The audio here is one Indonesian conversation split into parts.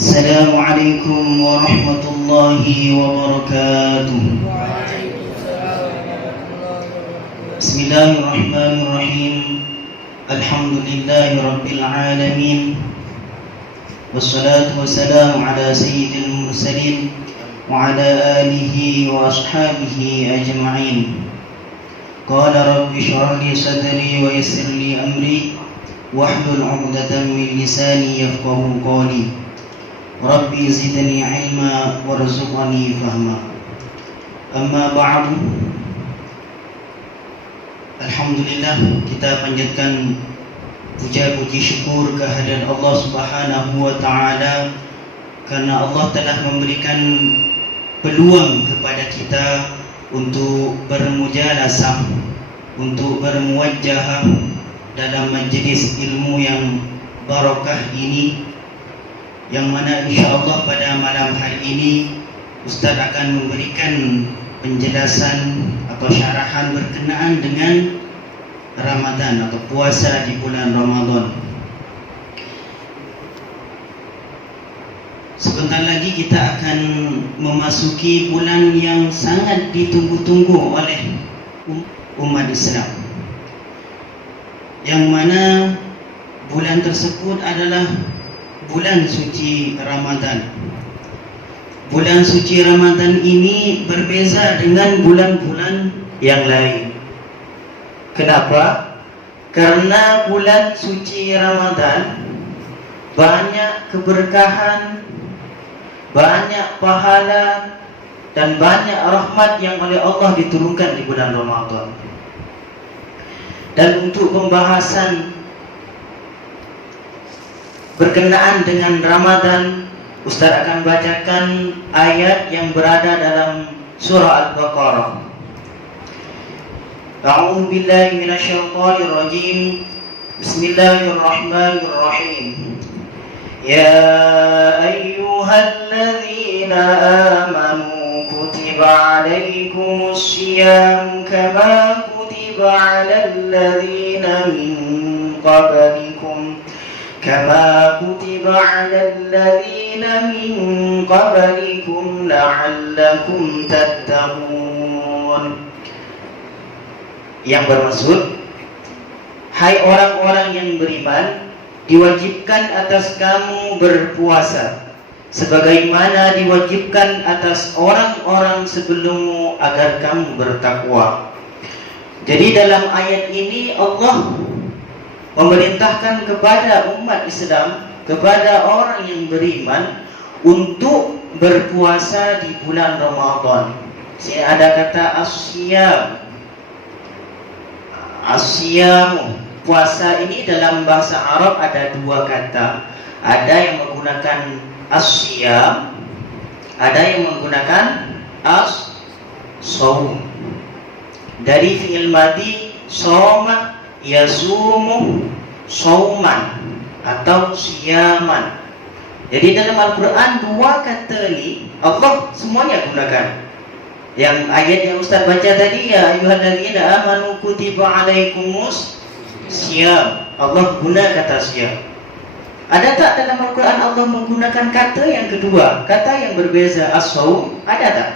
السلام عليكم ورحمة الله وبركاته. بسم الله الرحمن الرحيم. الحمد لله رب العالمين، والصلاة والسلام على سيد المرسلين وعلى آله وأصحابه أجمعين. قال رب اشرح لي صدري ويسر لي أمري واحلل عقدة من لساني يفقهوا قولي. Rabbi zidni ilma warzuqni fahma. Amma ba'du. Alhamdulillah, kita panjatkan puja puji syukur kehadirat Allah Subhanahu wa taala karena Allah telah memberikan peluang kepada kita untuk bermujalasah, untuk bermuwajjahah dalam majlis ilmu yang barakah ini, yang mana insyaAllah pada malam hari ini Ustaz akan memberikan penjelasan atau syarahan berkenaan dengan Ramadan atau puasa di bulan Ramadan. Sebentar lagi kita akan memasuki bulan yang sangat ditunggu-tunggu oleh umat Islam, yang mana bulan tersebut adalah bulan suci Ramadan. Bulan suci Ramadan ini berbeza dengan bulan-bulan yang lain. Kenapa? Karena bulan suci Ramadan banyak keberkahan, banyak pahala, dan banyak rahmat yang oleh Allah diturunkan di bulan Ramadan. Dan untuk pembahasan berkenaan dengan Ramadan, Ustaz akan bacakan ayat yang berada dalam surah Al-Baqarah. A'udzu billahi minasyaitonir rajim. Bismillahirrahmanirrahim. Ya ayyuhalladzina amanu kutiba 'alaikumus syiyam kama kutiba 'alal ladzina min qablikum كما كتب على الذين من قبلكم لعلكم تتقون. Yang bermaksud, hai orang-orang yang beriman, diwajibkan atas kamu berpuasa sebagaimana diwajibkan atas orang-orang sebelummu agar kamu bertakwa. Jadi dalam ayat ini Allah memerintahkan kepada umat Islam, kepada orang yang beriman untuk berpuasa di bulan Ramadan. Sini ada kata asyam. Asyam, puasa ini dalam bahasa Arab ada dua kata. Ada yang menggunakan asyam, ada yang menggunakan as-shaum. Dari fi'il madhi shoma yasumu sauman atau siyaman. Jadi dalam Al-Quran dua kata ini Allah semuanya gunakan. Yang ayat yang Ustaz baca tadi, ya ayyuhalladzina amanu kutiba 'alaikumus syiyam, Allah guna kata syiyam. Ada tak dalam Al-Quran Allah menggunakan kata yang kedua, kata yang berbeza, as-saum? Ada tak?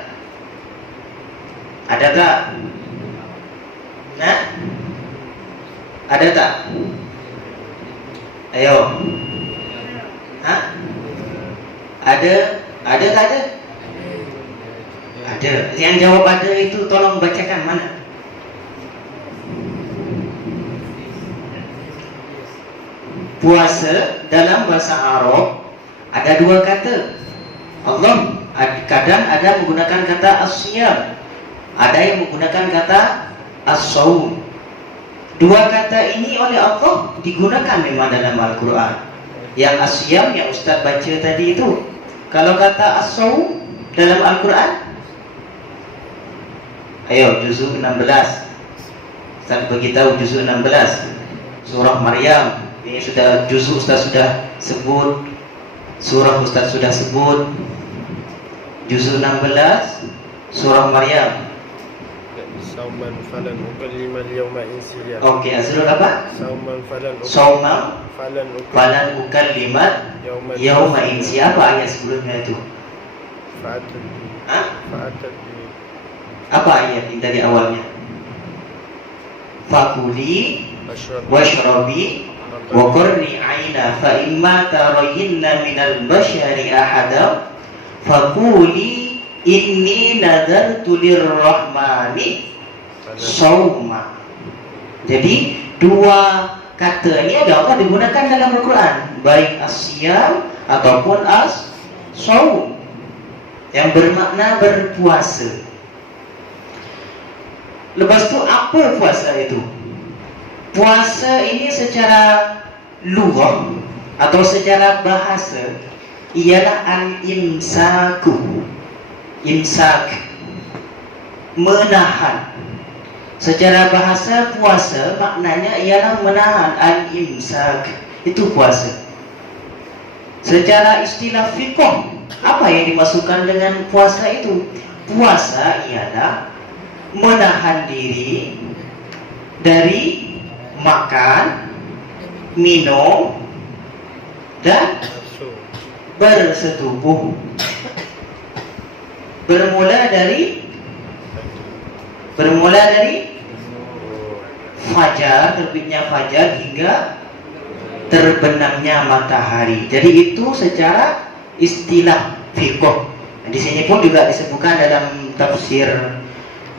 Ada tak? Nah, ada tak? Ayo. Hah? Ada? Ada tak ada? Ada. Yang jawab ada itu tolong bacakan mana? Puasa dalam bahasa Arab ada dua kata. Allah kadang ada menggunakan kata as-syiyam, ada yang menggunakan kata as-shaum. Dua kata ini oleh Allah digunakan memang dalam Al-Quran. Yang asyam yang Ustaz baca tadi itu. Kalau kata as-shaum dalam Al-Quran, ayo juzuk 16. Ustaz beritahu juzuk 16 surah Maryam. Ini sudah juzuk Ustaz sudah sebut, surah Ustaz sudah sebut. Juzuk 16 surah Maryam. Sauman falan ukallima al-yawma insiya. Oke, Azrul apa? Sauman falan Saumam falan falan ukallimat yauma insi. Apa ayat sebelumnya itu? fa'atat Hah? fa'atat Apa ayat yang dari awalnya? Fakuli washrabi wa qurri aina fa imma tarayinna minal bashari ahadam fakuli inni nadartu lirrahmani sauma. Jadi dua kata ini ada Allah digunakan dalam Al-Quran, baik as-siyam ataupun as-saum, yang bermakna berpuasa. Lepas itu apa puasa itu? Puasa ini secara lughah atau secara bahasa ialah al-imsaku. Imsak, menahan. Secara bahasa puasa maknanya ialah menahan, al-imsak. Itu puasa. Secara istilah fiqh, apa yang dimasukkan dengan puasa itu? Puasa ialah menahan diri dari makan, minum, dan bersetubuh. Bermula dari fajar, terbitnya fajar hingga terbenamnya matahari. Jadi itu secara istilah fiqh. Di sini pun juga disebutkan dalam tafsir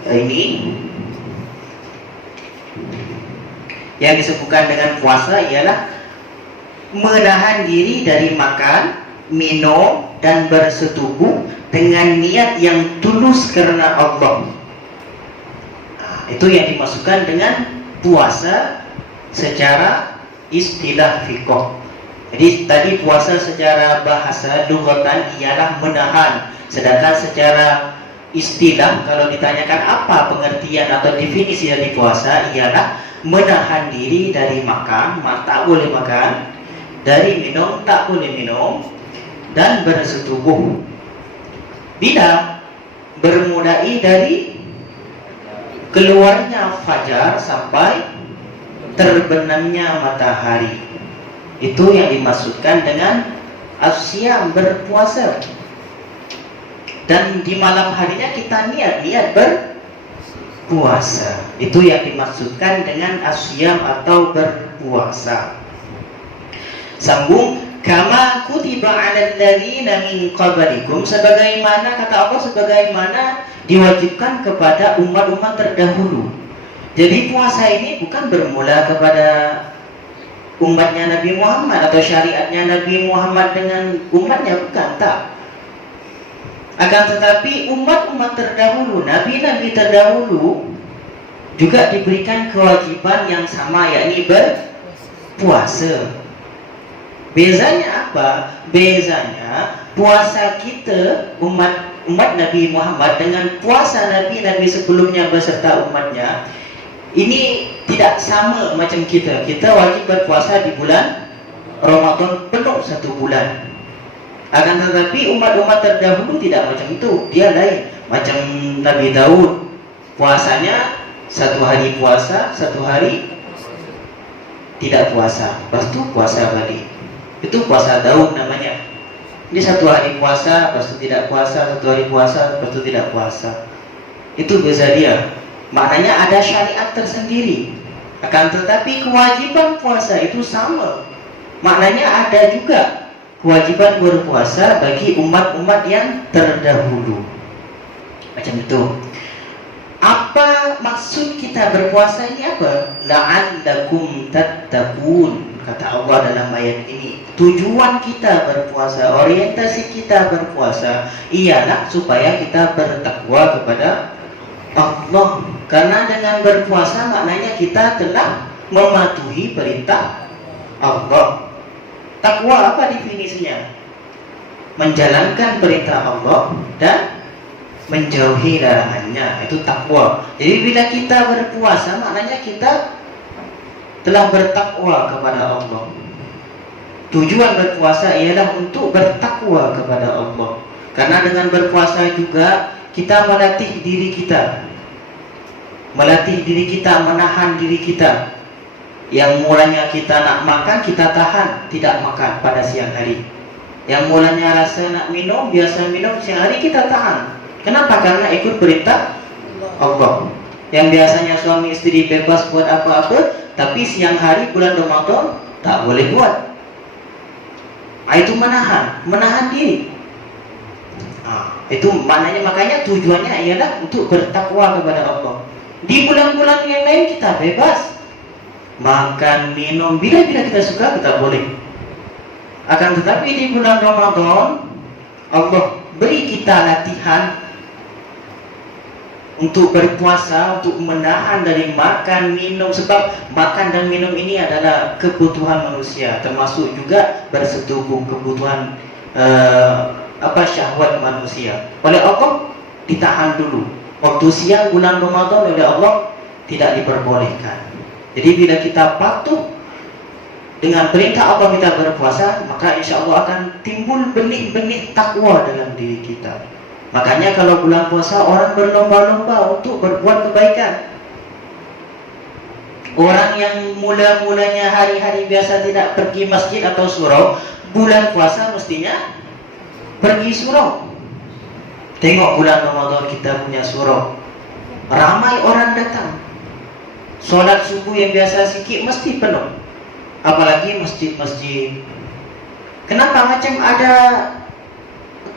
ini, yang disebutkan dengan puasa ialah menahan diri dari makan, minum, dan bersetubuh dengan niat yang tulus karena Allah. Itu yang dimasukkan dengan puasa secara istilah fiqh. Jadi tadi puasa secara bahasa lughatan ialah menahan, sedangkan secara istilah kalau ditanyakan apa pengertian atau definisi dari puasa ialah menahan diri dari makan, tak boleh makan, dari minum, tak boleh minum, dan bersetubuh. Bila bermulai dari keluarnya fajar sampai terbenamnya matahari, itu yang dimaksudkan dengan asyam, berpuasa. Dan di malam harinya kita niat berpuasa. Itu yang dimaksudkan dengan asyam atau berpuasa. Sambung, kama kutiba 'alal ladzina min qablikum, sebagaimana kata Allah, sebagaimana diwajibkan kepada umat-umat terdahulu. Jadi puasa ini bukan bermula kepada umatnya Nabi Muhammad atau syariatnya Nabi Muhammad dengan umatnya, bukan, tak. Akan tetapi umat-umat terdahulu, nabi-nabi terdahulu juga diberikan kewajiban yang sama, yakni berpuasa. Bezanya apa? Bezanya puasa kita umat Nabi Muhammad dengan puasa nabi-nabi sebelumnya beserta umatnya ini tidak sama macam kita. Kita wajib berpuasa di bulan Ramadan penuh 1 bulan. Akan tetapi umat-umat terdahulu tidak macam itu. Dia lain. Macam Nabi Daud, puasanya 1 hari puasa, 1 hari tidak puasa. Lepas itu puasa balik. Itu puasa Daud namanya. Ini 1 hari puasa, lepas itu tidak puasa, 1 hari puasa, lepas itu tidak puasa. Itu beza dia. Maknanya ada syariat tersendiri. Akan tetapi kewajiban puasa itu sama. Maknanya ada juga kewajiban berpuasa bagi umat-umat yang terdahulu. Macam itu. Apa maksud kita berpuasa ini apa? La'allakum tattaqun, kata Allah dalam ayat ini. Tujuan kita berpuasa, orientasi kita berpuasa ialah supaya kita bertakwa kepada Allah. Karena dengan berpuasa maknanya kita telah mematuhi perintah Allah. Takwa apa definisinya? Menjalankan perintah Allah dan menjauhi larangannya. Itu takwa. Jadi bila kita berpuasa maknanya kita telah bertakwa kepada Allah. Tujuan berpuasa ialah untuk bertakwa kepada Allah. Karena dengan berpuasa juga kita melatih diri kita melatih diri kita, menahan diri kita. Yang mulanya kita nak makan, kita tahan tidak makan pada siang hari. Yang mulanya rasa nak minum, biasa minum, siang hari kita tahan. Kenapa? Karena ikut perintah Allah. Yang biasanya suami istri bebas buat apa-apa, tapi siang hari bulan Ramadan tak boleh buat. Itu menahan diri. Itu makanya tujuannya ialah untuk bertakwa kepada Allah. Di bulan-bulan yang lain kita bebas makan, minum, bila-bila kita suka kita boleh. Akan tetapi di bulan Ramadan Allah beri kita latihan untuk berpuasa, untuk menahan dari makan, minum. Sebab makan dan minum ini adalah kebutuhan manusia, termasuk juga bersetubuh, kebutuhan syahwat manusia. Oleh Allah ditahan dulu. Waktu siang bulan Ramadan oleh Allah tidak diperbolehkan. Jadi bila kita patuh dengan perintah Allah kita berpuasa, maka insya Allah akan timbul benih-benih takwa dalam diri kita. Makanya kalau bulan puasa orang berlomba-lomba untuk berbuat kebaikan. Orang yang mula-mulanya hari-hari biasa tidak pergi masjid atau surau, bulan puasa mestinya pergi surau. Tengok bulan Ramadan kita punya surau, ramai orang datang. Solat subuh yang biasa sikit mesti penuh. Apalagi masjid-masjid. Kenapa? Macam ada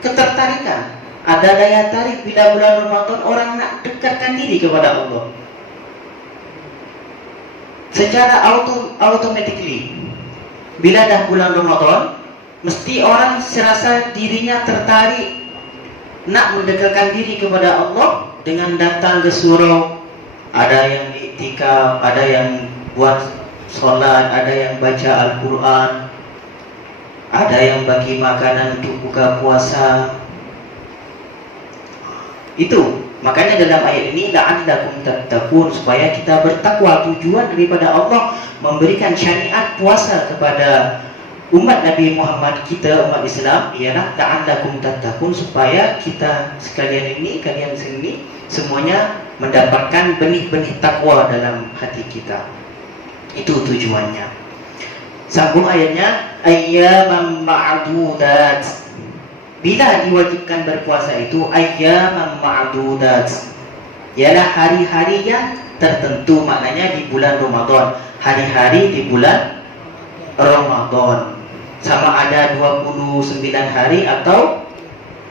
ketertarikan, ada daya tarik bila bulan Ramadan orang nak dekatkan diri kepada Allah. Secara automatically bila dah bulan Ramadan, mesti orang serasa dirinya tertarik nak mendekatkan diri kepada Allah dengan datang ke surau. Ada yang iktikaf, ada yang buat solat, ada yang baca Al-Quran, ada yang bagi makanan untuk buka puasa. Itu makanya dalam ayat ini la'allakum tattaqun, supaya kita bertakwa. Tujuan daripada Allah memberikan syariat puasa kepada umat Nabi Muhammad kita, umat Islam, ialah la'allakum tattaqun, supaya kita sekalian ini, kalian sini semuanya mendapatkan benih-benih takwa dalam hati kita. Itu tujuannya. Sambung ayatnya, ayyaman ma'dudat. Bila diwajibkan berpuasa itu ayyaman ma'dudat, ialah hari-hari yang tertentu. Maknanya di bulan Ramadan, hari-hari di bulan Ramadan. Sama ada 29 hari atau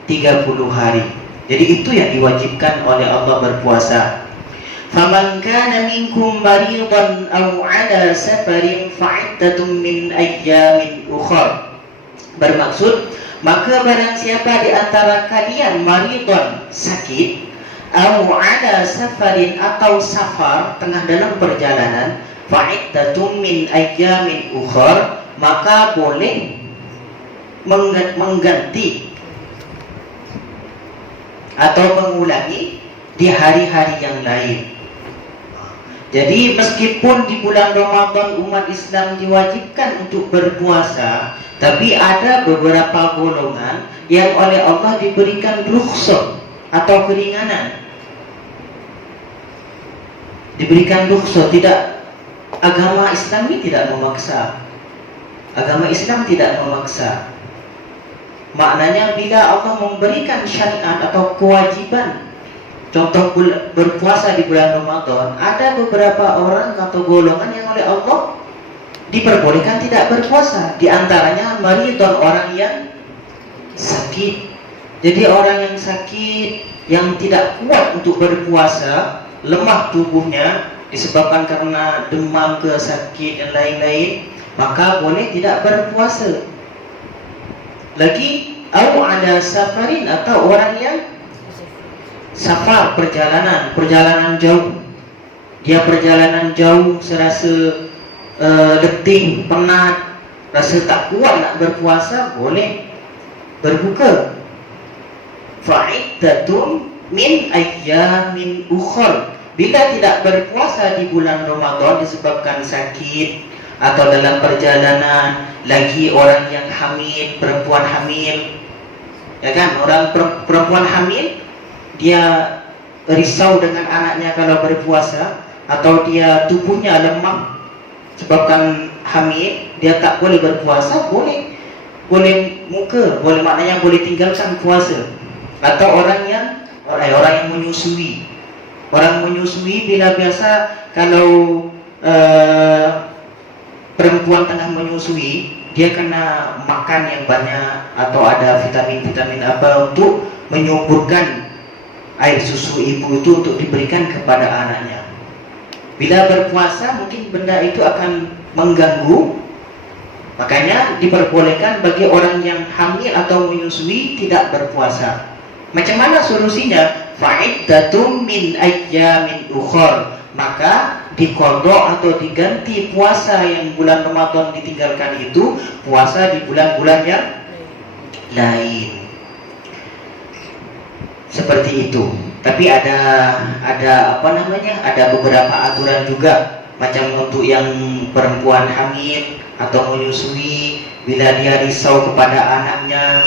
30 hari. Jadi itu yang diwajibkan oleh Allah berpuasa. Faman kana minkum maridan aw ala safarin fa'iddatun min ayyamin ukhra. Bermaksud, maka barang siapa di antara kalian maridan, sakit, aw ala safarin atau safar, tengah dalam perjalanan, fa'iddatun min ayyamin ukhra, maka boleh mengganti atau mengulangi di hari-hari yang lain. Jadi meskipun di bulan Ramadan umat Islam diwajibkan untuk berpuasa, tapi ada beberapa golongan yang oleh Allah diberikan rukhsah atau keringanan. Diberikan rukhsah, tidak, agama Islam ini tidak memaksa. Agama Islam tidak memaksa. Maknanya bila Allah memberikan syariat atau kewajiban, contoh berpuasa di bulan Ramadan, ada beberapa orang atau golongan yang oleh Allah diperbolehkan tidak berpuasa. Di antaranya maridun, orang yang sakit. Jadi orang yang sakit, yang tidak kuat untuk berpuasa, lemah tubuhnya disebabkan karena demam ke sakit dan lain-lain, maka boleh tidak berpuasa. Lagi, au ada safarin, atau orang yang safar, perjalanan jauh. Dia perjalanan jauh, serasa letih, penat, rasa tak kuat nak berpuasa, boleh berbuka. Fa'iddatun min ayyamin ukhra. Bila tidak berpuasa di bulan Ramadan disebabkan sakit atau dalam perjalanan, lagi orang yang hamil, perempuan hamil, ya kan, orang perempuan hamil, dia risau dengan anaknya kalau berpuasa, atau dia tubuhnya lemah sebabkan hamil, dia tak boleh berpuasa, boleh muka, boleh, maknanya boleh tinggalkan puasa. Atau orang yang menyusui. Orang menyusui bila biasa kalau perempuan tengah menyusui, dia kena makan yang banyak atau ada vitamin-vitamin apa untuk menyuburkan air susu ibu itu untuk diberikan kepada anaknya. Bila berpuasa mungkin benda itu akan mengganggu, makanya diperbolehkan bagi orang yang hamil atau menyusui tidak berpuasa. Macam mana solusinya? Fa'iddatum min ayyamin ukhor, maka diqadha atau diganti puasa yang bulan Ramadan ditinggalkan itu, puasa di bulan-bulan yang lain. Seperti itu. Tapi ada ada beberapa aturan juga, macam untuk yang perempuan hamil atau menyusui, bila dia risau kepada anaknya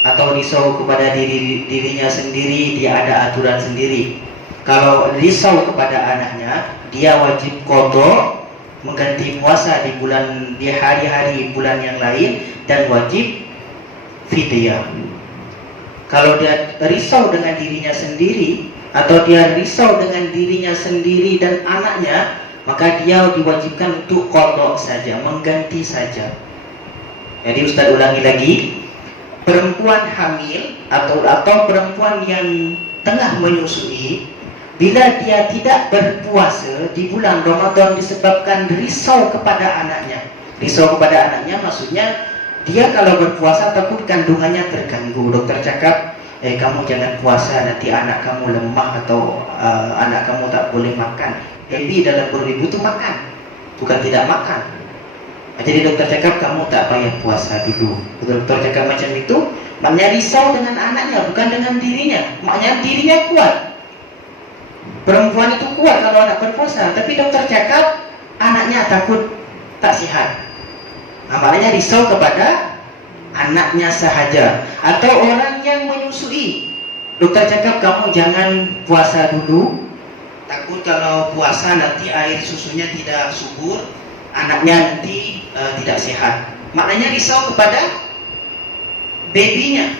atau risau kepada dirinya sendiri, dia ada aturan sendiri. Kalau risau kepada anaknya, dia wajib qadha, mengganti puasa di hari-hari bulan yang lain, dan wajib fidyah. Kalau dia risau dengan dirinya sendiri, atau dia risau dengan dirinya sendiri dan anaknya, maka dia diwajibkan untuk qadha saja, mengganti saja. Jadi Ustaz ulangi lagi, perempuan hamil atau perempuan yang tengah menyusui, bila dia tidak berpuasa di bulan Ramadan disebabkan risau kepada anaknya. Risau kepada anaknya maksudnya dia kalau berpuasa takut kandungannya terganggu. Dokter cakap, kamu jangan puasa, nanti anak kamu lemah atau anak kamu tak boleh makan. Baby dalam perut ibu itu makan, bukan tidak makan. Jadi dokter cakap kamu tak payah puasa dulu. Dokter cakap macam itu, maknanya risau dengan anaknya, bukan dengan dirinya. Maknanya dirinya kuat. Perempuan itu kuat kalau anak berpuasa, tapi dokter cakap anaknya takut tak sihat. Maknanya risau kepada anaknya sahaja. Atau orang yang menyusui, dokter cakap kamu jangan puasa dulu, takut kalau puasa nanti air susunya tidak subur, anaknya nanti tidak sehat. Maknanya risau kepada babynya.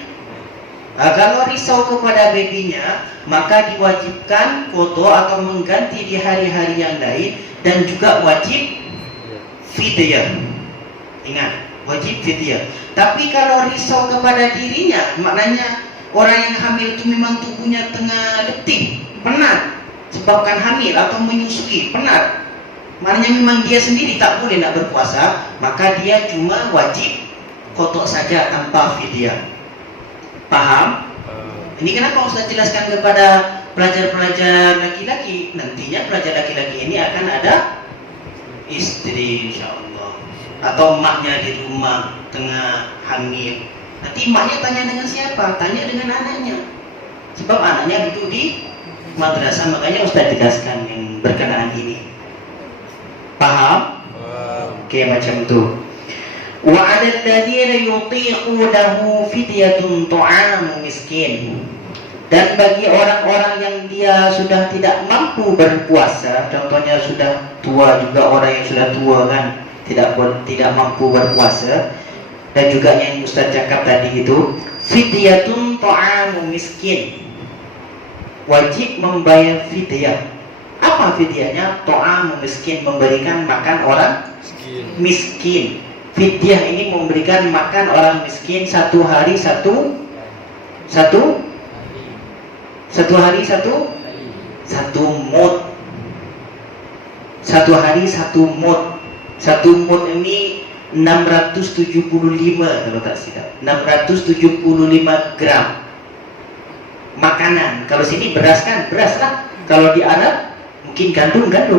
Kalau risau kepada babynya, maka diwajibkan qadha atau mengganti di hari-hari yang lain, dan juga wajib fidyah. Ingat, wajib fidyah. Tapi kalau risau kepada dirinya, maknanya orang yang hamil itu memang tubuhnya tengah letih, penat, sebabkan hamil atau menyusui, penat. Maknanya memang dia sendiri tak boleh nak berpuasa, maka dia cuma wajib qadha saja tanpa fidyah. Paham? Ini kenapa Ustaz jelaskan kepada pelajar-pelajar laki-laki. Nantinya pelajar laki-laki ini akan ada istri insyaAllah, atau maknya di rumah tengah hamil. Nanti maknya tanya dengan siapa? Tanya dengan anaknya, sebab anaknya duduk di madrasah. Makanya Ustaz jelaskan yang berkenaan ini. Paham? Oke, macam tu. Wa 'alal ladzina yutiqunahu fidyatun ta'amu miskin. Dan bagi orang-orang yang dia sudah tidak mampu berpuasa, contohnya sudah tua juga, orang yang sudah tua kan tidak mampu berpuasa, dan juga yang Ustaz cakap tadi itu, fidyatun ta'amu miskin, wajib membayar fidyah. Apa fidyahnya? Ta'amu miskin, memberikan makan orang miskin. Fidyah ini memberikan makan orang miskin satu hari satu mud. Satu hari satu mud. Satu mud ini 675 kalau tak silap, 675 gram makanan. Kalau sini beras kan, beras lah. Kalau di Arab mungkin gandum kan.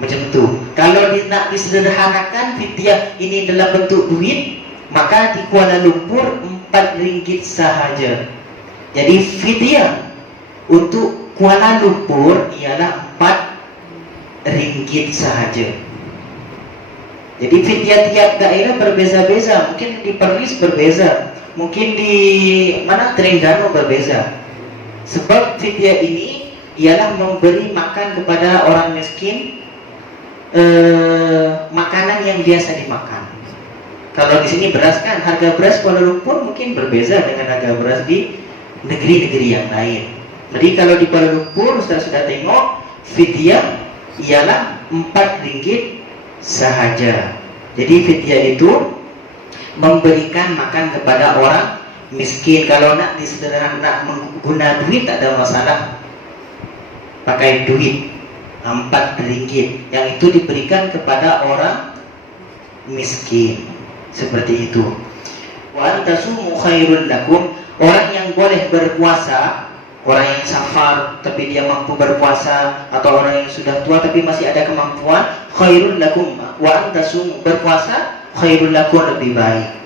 Macam itu. Kalau nak disederhanakan fidyah ini dalam bentuk duit, maka di Kuala Lumpur 4 ringgit sahaja. Jadi fidyah untuk Kuala Lumpur ialah 4 ringgit sahaja. Jadi tiap daerah berbeza-beza, mungkin di Perlis berbeza, mungkin di mana Terengganu berbeza. Sebab fidyah ini ialah memberi makan kepada orang miskin makanan yang biasa dimakan. Kalau di sini beras kan, harga beras Kuala Lumpur mungkin berbeza dengan harga beras di negeri-negeri yang lain. Jadi kalau di Kuala Lumpur sudah tengok fidyah ialah 4 ringgit sahaja. Jadi fidyah itu memberikan makan kepada orang miskin. Kalau nak disederhana, nak mengguna duit tak ada masalah, pakai duit 4 ringgit yang itu diberikan kepada orang miskin. Seperti itu. Wa antasumu khairul lakum. Orang yang boleh berpuasa, orang yang safar tapi dia mampu berpuasa, atau orang yang sudah tua tapi masih ada kemampuan, khairul lakum. Wa antasumu, berpuasa khairul lakum, lebih baik.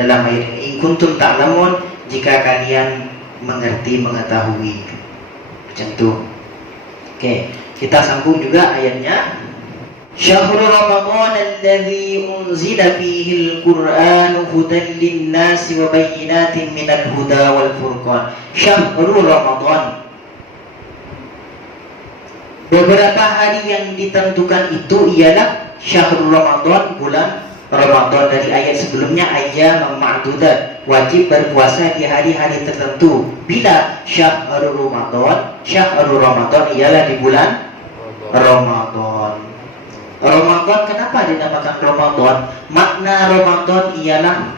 Dalam ayat ini, in kuntum ta'lamun, jika kalian mengerti, mengetahui. Macam tu. Oke, kita sambung juga ayatnya. Syahrul Ramadan alladzi unzila fihi al-Qur'anu hudan lin-nasi wa bayyinatin minal huda wal furqan. Syahrul Ramadan. Beberapa hari yang ditentukan itu ialah Syahrul Ramadan, bulan Ramadan. Dari ayat sebelumnya, ayyam ma'dudat, wajib berpuasa di hari-hari tertentu. Bila Syahrul Ramadan, Syahrul Ramadan ialah di bulan Ramadan. Ramadan, kenapa dinamakan Ramadan? Makna Ramadan ialah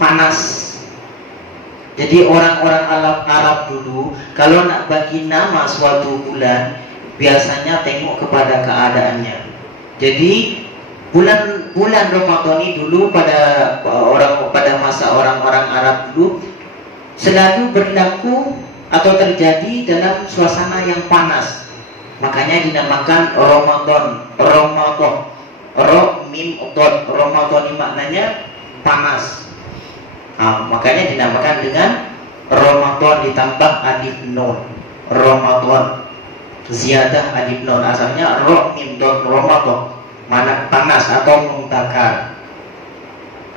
panas. Jadi orang-orang Arab dulu kalau nak bagi nama suatu bulan, biasanya tengok kepada keadaannya. Jadi bulan Ramadan ini dulu pada masa orang-orang Arab dulu selalu berlaku atau terjadi dalam suasana yang panas. Makanya dinamakan Ramadan. Ramadan ini maknanya panas. Makanya dinamakan dengan Ramadan ditambah alif nun. Ramadan ziyadah alif nun, asalnya Ramadan, mana panas atau membakar.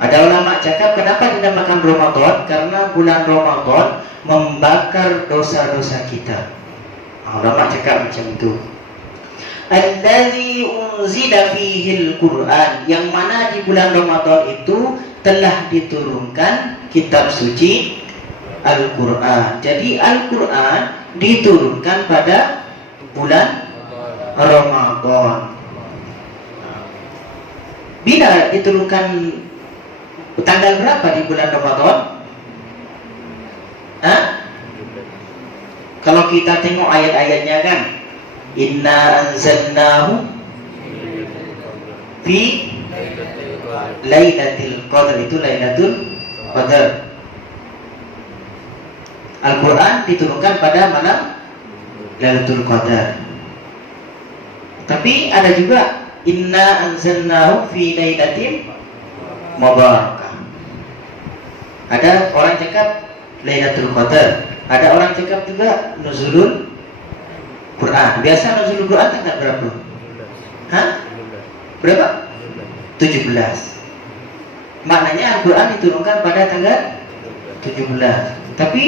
Ada ulama cakap kenapa dinamakan Ramadan? Karena bulan Ramadan membakar dosa-dosa kita. Ulama cakap macam itu. Alladzi unzila fihi al-Qur'an, yang mana di bulan Ramadan itu telah diturunkan kitab suci Al-Qur'an. Jadi Al-Qur'an diturunkan pada bulan Ramadan. Bila diturunkan, tanggal berapa di bulan Ramadan? Kalau kita tengok ayat-ayatnya kan, inna anzalnahu fi lailatul qadar, itu lailatul qadar. Al-Quran diturunkan pada malam Lailatul Qadar. Tapi ada juga inna anzalnahu fi lailatin mubarakah. Ada orang cakap Lailatul Qadar, ada orang cakap juga nuzulul Quran. Biasa nuzulul Quran tanggal berapa? Berapa? 17. Maknanya Al-Quran diturunkan pada tanggal 17. Tapi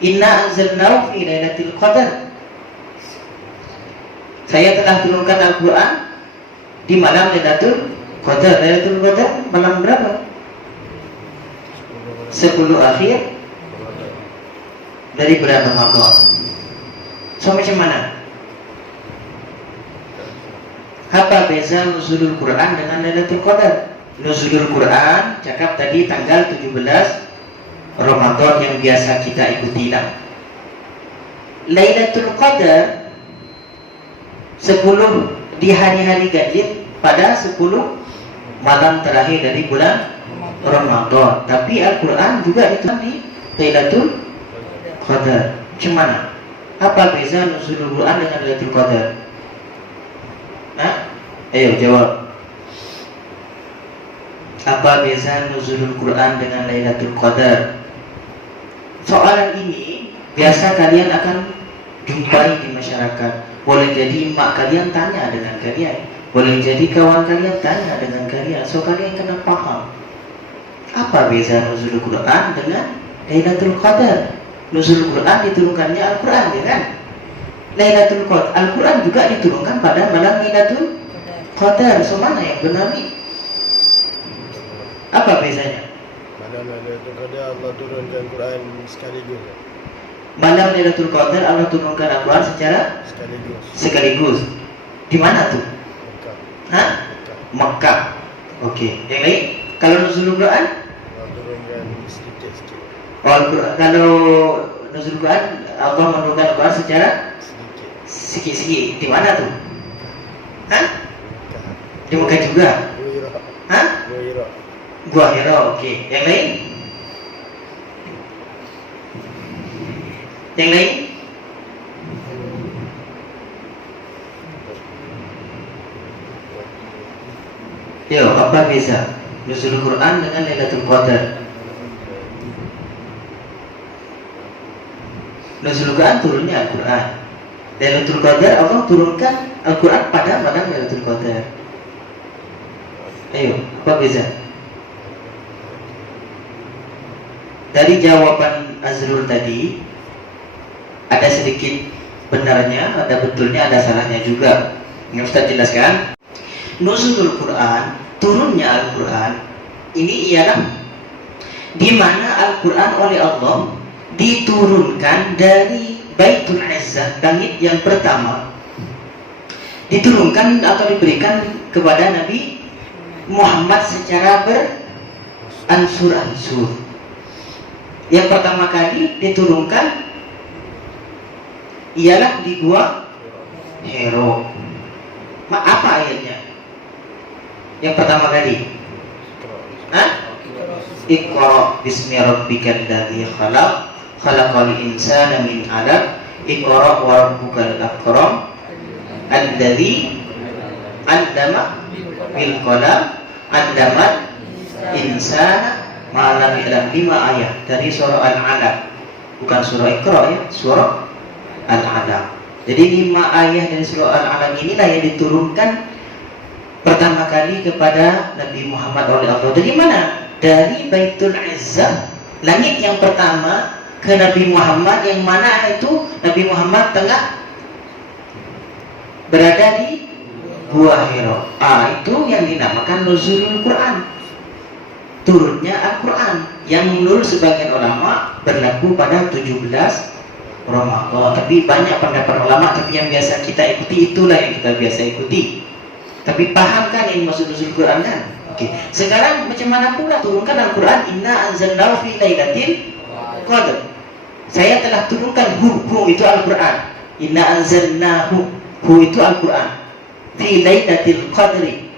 inna anzalnahu fi lailatul qadar, saya telah turunkan Al-Quran di malam Lailatul Qadar. Lailatul Qadar malam berapa? 10 akhir dari bulan Ramadan. So macam mana? Apa beza nuzulul Quran dengan Lailatul Qadar? Nuzulul Quran cakap tadi tanggal 17 Ramadan yang biasa kita ikuti lah. Lailatul Qadar 10 di hari-hari ganjil pada 10 malam terakhir dari bulan Ramadan. Tapi Al-Quran juga itu di Lailatul Qadar. Macam mana? Apa beza nuzulul Quran dengan Lailatul Qadar? Ayo jawab. Apa beza nuzulul Quran dengan Lailatul Qadar? Soalan ini biasa kalian akan jumpai di masyarakat. Boleh jadi mak kalian tanya dengan kalian, Boleh jadi kawan kalian tanya dengan kalian, so kalian kena paham. Apa beza nuzul Quran dengan Lailatul Qadar? Nuzul Quran diturunkannya Al-Quran, ya kan? Lailatul Qadar, Al-Quran juga diturunkan pada malam Lailatul Qadar. So mana yang benar nih? Apa bezanya? Malam Lailatul Qadar Allah turunkan Quran sekaligus. Malam Lailatul Qadar Allah turunkan Al-Quran secara sekaligus. Di mana tuh? Mekah. Hah? Mekah. Oke. Yang lain? Kalau nuzul Quran? Allah turunkan sedikit-sedikit. Kalau nuzul Quran Allah menurunkan Al-Quran secara Sedikit. sikit-sikit. Di mana tuh? Hah? Mekah. Di Mekah juga? Gua Hira. Hah? Gua Hira. Gua Hira. Oke. Yang lain? Yang lain? Yo, apa beza nuzul Quran dengan Lailatul Qadar? Nuzul Quran turunnya Al-Quran. Lailatul Qadar Allah turunkan Al-Quran pada malam Lailatul Qadar. Ayo, apa beza? Dari jawaban Azrul tadi ada sedikit benarnya, ada betulnya, ada salahnya juga. Yang Ustaz jelaskan, nuzulul Quran, turunnya Al-Quran, ini ialah di mana Al-Quran oleh Allah diturunkan dari Baitul Izzah, langit yang pertama, diturunkan atau diberikan kepada Nabi Muhammad secara beransur-ansur. Yang pertama kali diturunkan ialah di Gua Hiro. Apa ayatnya? Yang pertama kali? Hah? Iqra bismi rabbikal ladzi khalaq, khalaqal insana min 'alaq, iqra wa rabbukal akram, alladzi 'allama bil qalam, 'allamal insana ma lam ya'lam. 5 ayat dari surah Al-Alaq. Bukan surah Iqra ya, surah Al-Alaq. Jadi 5 ayat dari surah Al-Alaq inilah yang diturunkan pertama kali kepada Nabi Muhammad oleh Allah. Dari mana? Dari Baitul Izzah, langit yang pertama, ke Nabi Muhammad, yang mana itu Nabi Muhammad tengah berada di Gua Hira. Itu yang dinamakan nuzulul Quran, turunnya Al-Quran, yang menurut sebagian ulama berlaku pada 17 Ramadan. Tapi banyak pendapat ulama, tapi yang biasa kita ikuti itulah yang kita biasa ikuti. Tapi paham kan ini maksud nuzul Quran kan? Oke. Sekarang macam mana pula turunkan Al-Quran? Inna anzalnahu fi lailatul qadar. Saya telah turunkan hu itu Al-Quran. Inna anzalnahu, hu itu Al-Quran, fi lailatul qadri,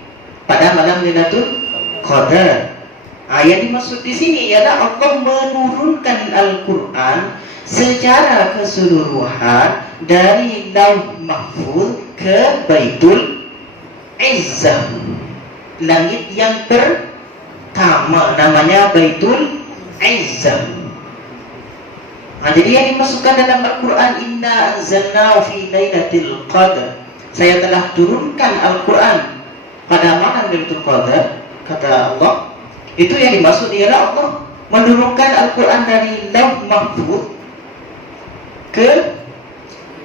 pada malam Lailatul Qadar. Yang dimaksud di sini ialah Allah menurunkan Al-Quran secara keseluruhan dari Lauh Mahfuz ke Baitul Izzah, langit yang pertama, namanya Baitul Izzah. Jadi yang dimasukkan dalam Al-Quran, Inna anzalnahu fi lailatul qadar, saya telah turunkan Al-Quran pada malam Lailatul Qadar, kata Allah. Itu yang dimaksud ialah Allah menurunkan Al-Quran dari Lauh Mahfuz ke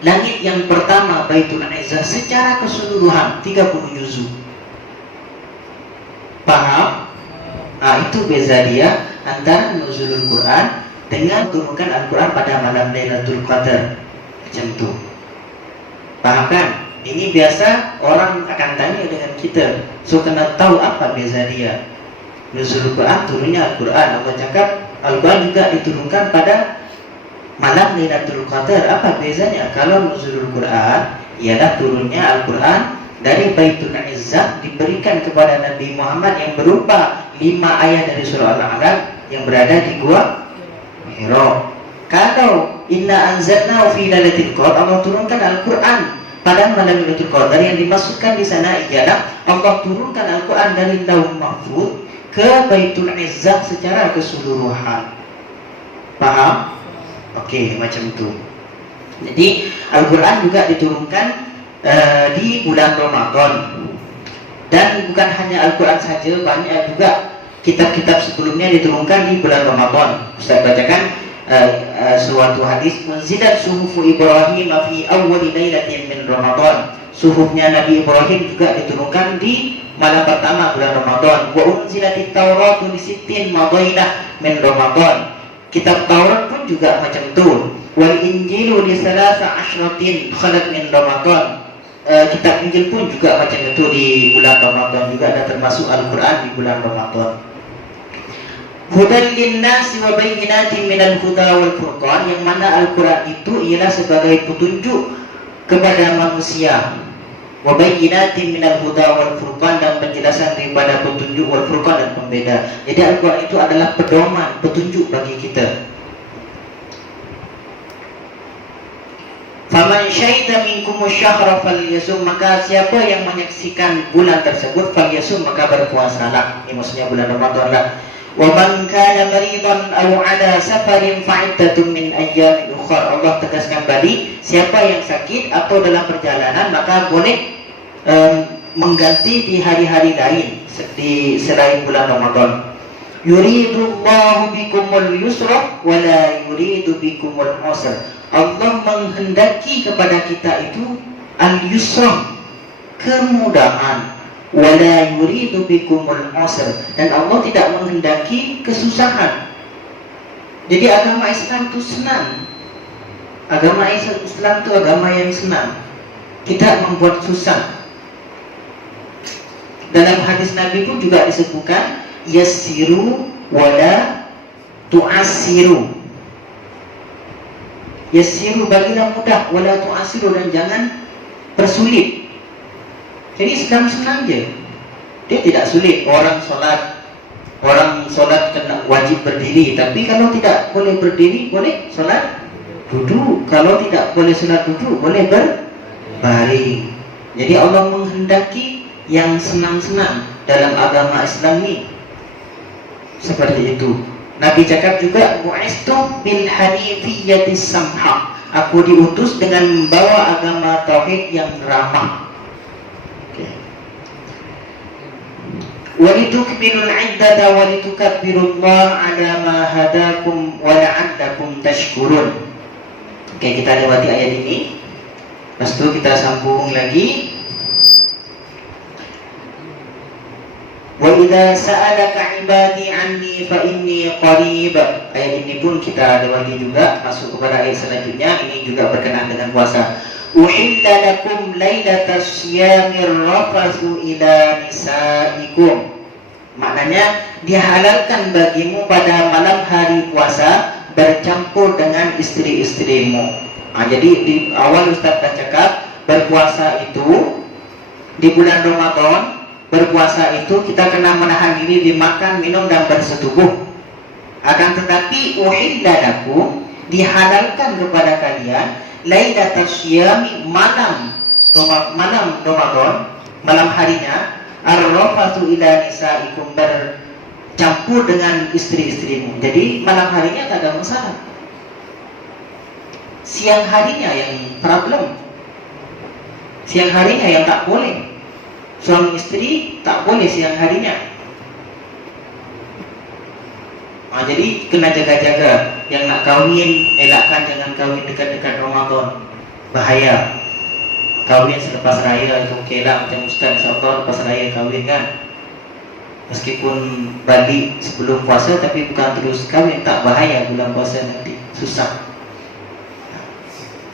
langit yang pertama Baitul Izzah secara keseluruhan 30 juzuk. Paham? Itu beza dia antara nuzulul Quran dengan turunkan Al-Quran pada malam Lailatul Qadar. Macam itu. Paham kan? Ini biasa orang akan tanya dengan kita, so kena tahu apa beza dia. Nuzulul Quran, turunnya Al-Quran. Allah cakap Al-Quran juga diturunkan pada malam Lailatul Qadar. Apa bezanya? Kalau nuzulul Quran ialah turunnya Al-Quran dari Baitul Izzah, diberikan kepada Nabi Muhammad yang berupa 5 ayat dari surah Al-Alaq yang berada di Gua Hira. Kalau Inna anzalnahu fi lailatul qadar, Allah turunkan Al-Quran pada malam Lailatul Qadar, yang dimaksudkan di sana ialah Allah turunkan Al-Quran dari Lauh Mahfuz ke Baitul Izzah secara keseluruhan. Paham? Oke, macam itu. Jadi Al-Quran juga diturunkan di bulan Ramadan. Dan bukan hanya Al-Quran saja, banyak juga kitab-kitab sebelumnya diturunkan di bulan Ramadan. Ustaz bacakan suatu hadis, unzilat suhufu Ibrahim fi awwali lailatin min Ramadan. Suhufnya Nabi Ibrahim juga diturunkan di malam pertama bulan Ramadan. Wa unzilatit Tauratu li sittin madainah min Ramadan. Kitab Taurat pun juga macam itu. Wal Injilu li salasa asyratin khalat min Ramadan. Kitab Injil pun juga macam itu di bulan Ramadan juga, ada termasuk Al-Quran di bulan Ramadan. Hudan linnasi wa bayyinatin minal huda wal furqan, yang mana Al-Quran itu ialah sebagai petunjuk kepada manusia. Wa bayyinatin minal huda wal furqan, dan penjelasan daripada petunjuk wal furqan dan pembeda. Jadi Al-Quran itu adalah pedoman, petunjuk bagi kita. Faman syahida minkumus syahra falyasum, maka siapa yang menyaksikan bulan tersebut falyasum, maka berpuasalah. Ini maksudnya bulan Ramadan lah. Wa man kana maridan aw ala safarin fa'iddatun min ayyamin ukhra. Allah tegaskan balik, siapa yang sakit atau dalam perjalanan maka boleh mengganti di hari-hari lain di selain bulan Ramadan. Yuridullahu bikumul yusra wa la yuridu bikumul usra. Allah menghendaki kepada kita itu al-yusra, kemudahan, wala yuridu bikumul usra, dan Allah tidak menghendaki kesusahan. Jadi agama Islam itu senang. Agama Islam itu agama yang senang, tidak membuat susah. Dalam hadis Nabi pun juga disebutkan yassiru wala tu'assiru. Yassiru, bagilah mudah, wala tu'assiru, dan jangan bersulit. Jadi Islam senang je, dia tidak sulit. Orang solat kena wajib berdiri, tapi kalau tidak boleh berdiri boleh solat duduk. Kalau tidak boleh solat duduk boleh berbaring. Jadi Allah menghendaki yang senang-senang dalam agama Islam ini. Seperti itu. Nabi cakap juga, bu'istu bil hanifiyyatis samha. Aku diutus dengan membawa agama tauhid yang ramah. Walitukmilul iddata walitukabbirullaha ala ma hadakum wa la'allakum tashkurun. Oke, kita lewati ayat ini. Lepas itu kita sambung lagi. Wa idza sa'alaka 'ibadi 'anni fa inni qarib. Ayat ini pun kita lewati juga, masuk kepada ayat selanjutnya. Ini juga berkenaan dengan puasa. Uhilla lakum lailatas syiyamir rafathu ila nisaikum. Maknanya dihalalkan bagimu pada malam hari puasa bercampur dengan istri-istrimu. Jadi di awal Ustaz dah cakap, berpuasa itu di bulan Ramadan, berpuasa itu kita kena menahan diri di makan, minum dan bersetubuh. Akan tetapi uhilla lakum, dihalalkan kepada kalian lailatas syiyami, malam Ramadan, malam harinya, ar-rafathu ila nisaikum, bercampur dengan istri-istrimu. Jadi malam harinya tak ada masalah. Siang harinya yang problem. Siang harinya yang tak boleh. Suami istri tak boleh siang harinya. Jadi kena jaga-jaga. Yang nak kahwin, elakkan jangan kahwin dekat-dekat Ramadan. Bahaya. Kahwin selepas raya itu okey lah. Macam Ustaz, insyaAllah lepas raya kahwin kan. Meskipun balik sebelum puasa, tapi bukan terus kahwin. Tak bahaya bulan puasa nanti. Susah.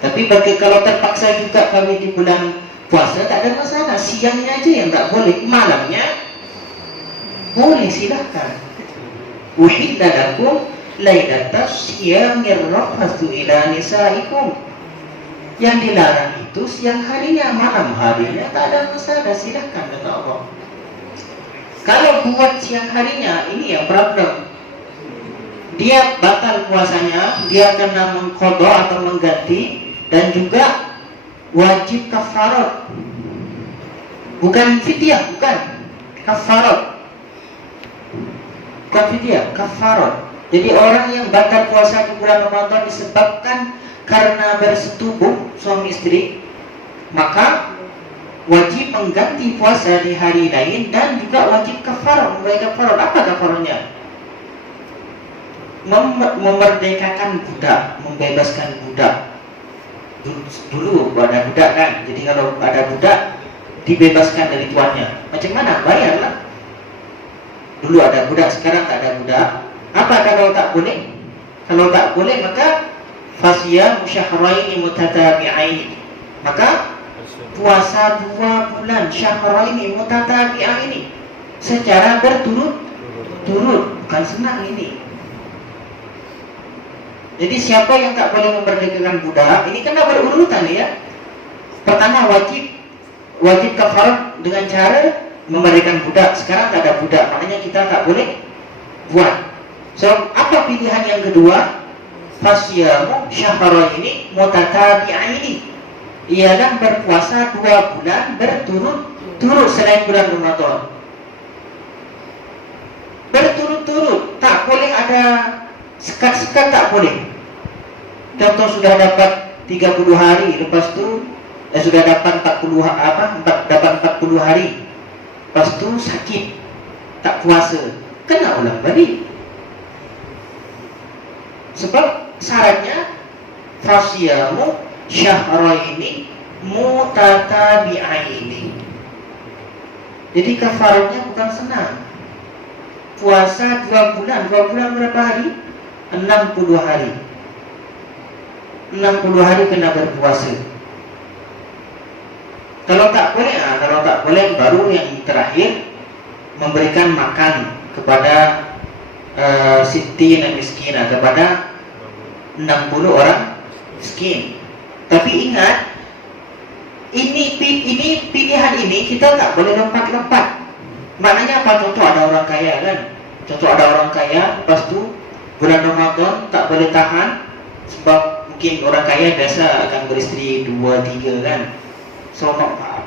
Tapi kalau terpaksa juga kahwin di bulan puasa, tak ada masalah. Siangnya aja yang tak boleh. Malamnya boleh, silahkan. Uhilla lakum lailatas syiyamir rafathu ila nisaikum. Yang dilarang itu siang harinya, malam harinya tak ada masalah, silahkan, kata Allah. Kalau buat siang harinya, ini yang problem. Dia batal puasanya, dia kena mengqadha atau mengganti, dan juga wajib kafarat. Bukan fidyah, bukan kafarat. Bukan fidyah, kafarat. Jadi orang yang batal puasa di bulan Ramadan disebabkan karena bersetubuh suami istri, maka wajib mengganti puasa di hari lain, dan juga wajib kafarah, membayar kafarah. Apa kafarahnya? Memerdekakan budak, membebaskan budak. Dulu ada budak kan, jadi kalau ada budak dibebaskan dari tuannya. Macam mana? Bayarlah. Dulu ada budak, sekarang tak ada budak. Apa kalau tak boleh? Kalau tak boleh maka fasiyam syahraini mutatabi'ain. Maka puasa 2 bulan syahraini mutatabi'ain secara berturut-turut. Bukan senang ini. Jadi siapa yang tak boleh memerdekakan budak, ini kena berurutan ya. Pertama wajib kafarah dengan cara memerdekakan budak. Sekarang tak ada budak, maknanya kita tak boleh buat. So, apa pilihan yang kedua? Fasyamu syahraini mutatabi'aini. Ialah berpuasa 2 bulan berturut-turut selain bulan Ramadan. Berturut-turut, tak boleh ada sekat-sekat, tak boleh. Contoh sudah dapat 30 hari, lepas tu sudah dapat 40 hari, lepas tu sakit, tak puasa, kena ulang balik. Sebab syaratnya fasyamu syahraini mutatabi'aini. Jadi kafarahnya bukan senang. Puasa 2 bulan. 2 bulan berapa hari? 60 hari. 60 hari kena berpuasa. Kalau tak boleh baru yang terakhir memberikan makan kepada siti dan miskinah, kepada 60 orang miskin. Tapi ingat, ini pilihan ini kita tak boleh lompat-lompat. Maknanya apa? Contoh ada orang kaya kan, lepas tu bulan Ramadan tak boleh tahan, sebab mungkin orang kaya biasa akan beristri 2-3 kan. So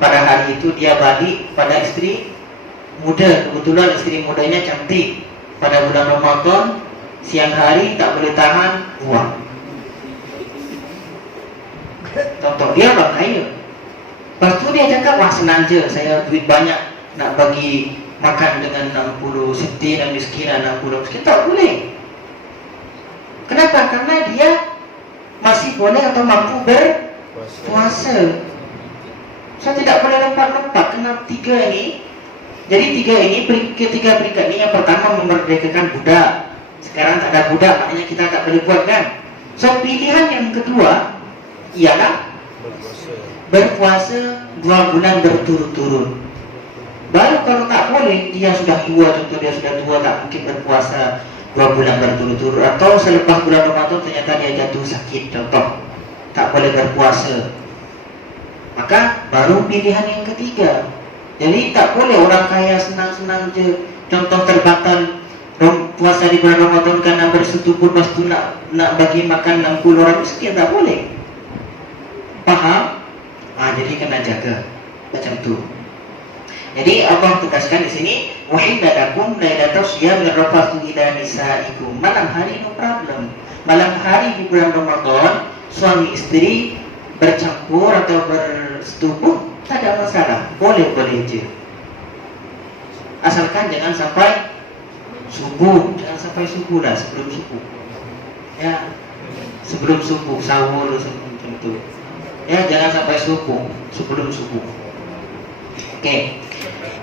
pada hari itu dia balik pada istri muda, kebetulan istri mudanya cantik. Pada bulan Ramadan siang hari tak boleh tahan, buang. Contoh dia orang kaya. Lepas tu dia cakap, wah senang je, saya duit banyak nak bagi makan dengan 60 siti dan miskin, 60 miskin. Tak boleh. Kenapa? Karena dia masih boleh atau mampu berpuasa. So tidak boleh lompat-lompat, kena 3 ini. Jadi 3 ini, ketiga peringkat ini, yang pertama memerdekakan budak. Sekarang tak ada budak, maknanya kita tak boleh buat kan. So pilihan yang kedua ialah berpuasa 2 bulan berturut-turut. Baru kalau tak boleh, dia sudah tua, contoh dia sudah tua, tak mungkin berpuasa 2 bulan berturut-turut. Atau selepas bulan Ramadan ternyata dia jatuh sakit, contoh, tak boleh berpuasa. Maka baru pilihan yang ketiga. Jadi tak boleh orang kaya senang-senang je. Contoh terbatal puasa di bulan Ramadan karena bersetubuh, lepas tu nak bagi makan 60 orang miskin, tak boleh. Faham? Jadi kena jaga macam tu. Jadi Allah tegaskan di sini, wahilla lakum lailatus siyamir rafathu ila nisaikum. Malam hari no problem. Malam hari di bulan Ramadan suami istri bercampur atau bersetubuh tak ada masalah, boleh je. Asalkan jangan sampai subuh, lah, sebelum subuh. Ya, sebelum subuh, sahur macam tu. Ya, jangan sampai subuh, sebelum subuh. Okey.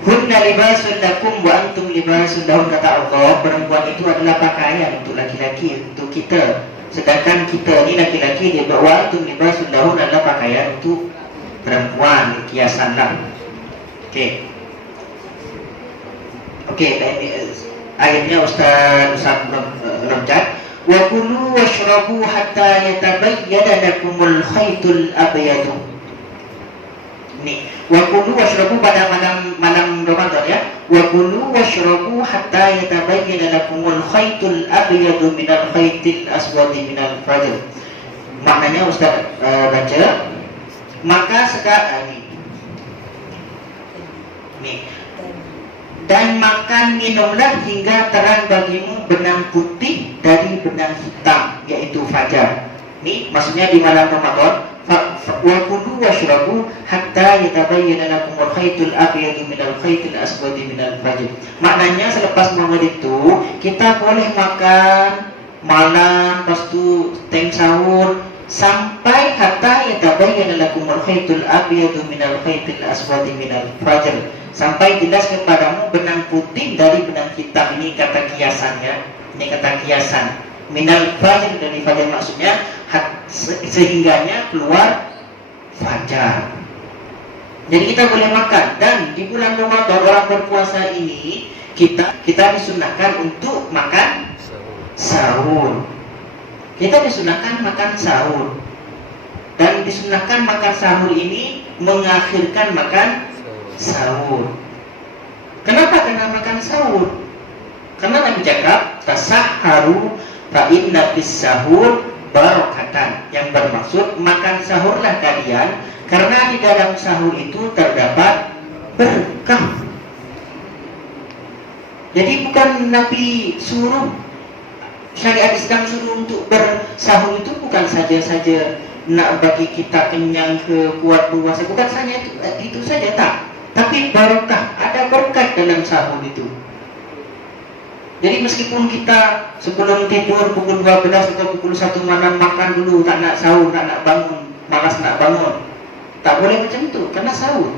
Hunna libasun lakum wa antum libasun lahun, kata Allah. Perempuan itu adalah pakaian untuk laki-laki, untuk kita. Sedangkan kita ni laki-laki, dia bawa antum libasun lahun adalah pakaian untuk perempuan, kiasanlah. Okey. Ayatnya Ustaz Ramjad. Wa kulu washrabu hatta yatabayyana lakumul khaytul abyad. Ni, wa kulu washrabu pada malam Ramadan ya. Wa kulu washrabu hatta yatabayyana lakumul khaytul abyad minal khaytil aswadi minal fajr. Maknanya Ustaz baca, maka sekarang ni, dan makan minumlah hingga terang bagimu benang putih dari benang hitam, yaitu fajar. Ini maksudnya di malam Ramadan. Wa kulu washrabu hatta yatabayyana lakum al-khaytul abyadu minal khaytil aswadi minal fajr. Maknanya selepas maghrib itu kita boleh makan malam, lepas itu teng sahur sampai hatta yatabayyana lakum al-khaytul abyadu minal khaytil aswadi minal fajr, sampai jelas kepadamu benang putih dari benang hitam. Ini kata kiasan ya. Ini kata kiasan. Minal fajr, dari fajar maksudnya sehingganya keluar fajar. Jadi kita boleh makan, dan di bulan Ramadan orang berpuasa ini kita disunahkan untuk makan sahur. Kita disunahkan makan sahur, dan disunahkan makan sahur ini mengakhirkan makan sahur. Kenapa kena makan sahur? Karena Nabi cakap tasahharu fa inna fis sahur barokatan, yang bermaksud makan sahurlah kalian karena di dalam sahur itu terdapat berkah. Jadi bukan Nabi suruh, syariat Islam suruh untuk bersahur itu bukan saja nak bagi kita kenyang ke kuat puasa, bukan saja itu saja, tak. Tapi barokah, ada berkat dalam sahur itu. Jadi meskipun kita sebelum tidur pukul 12 atau pukul 1 malam makan dulu, tak nak sahur, tak nak bangun, malas nak bangun, tak boleh macam itu, karena sahur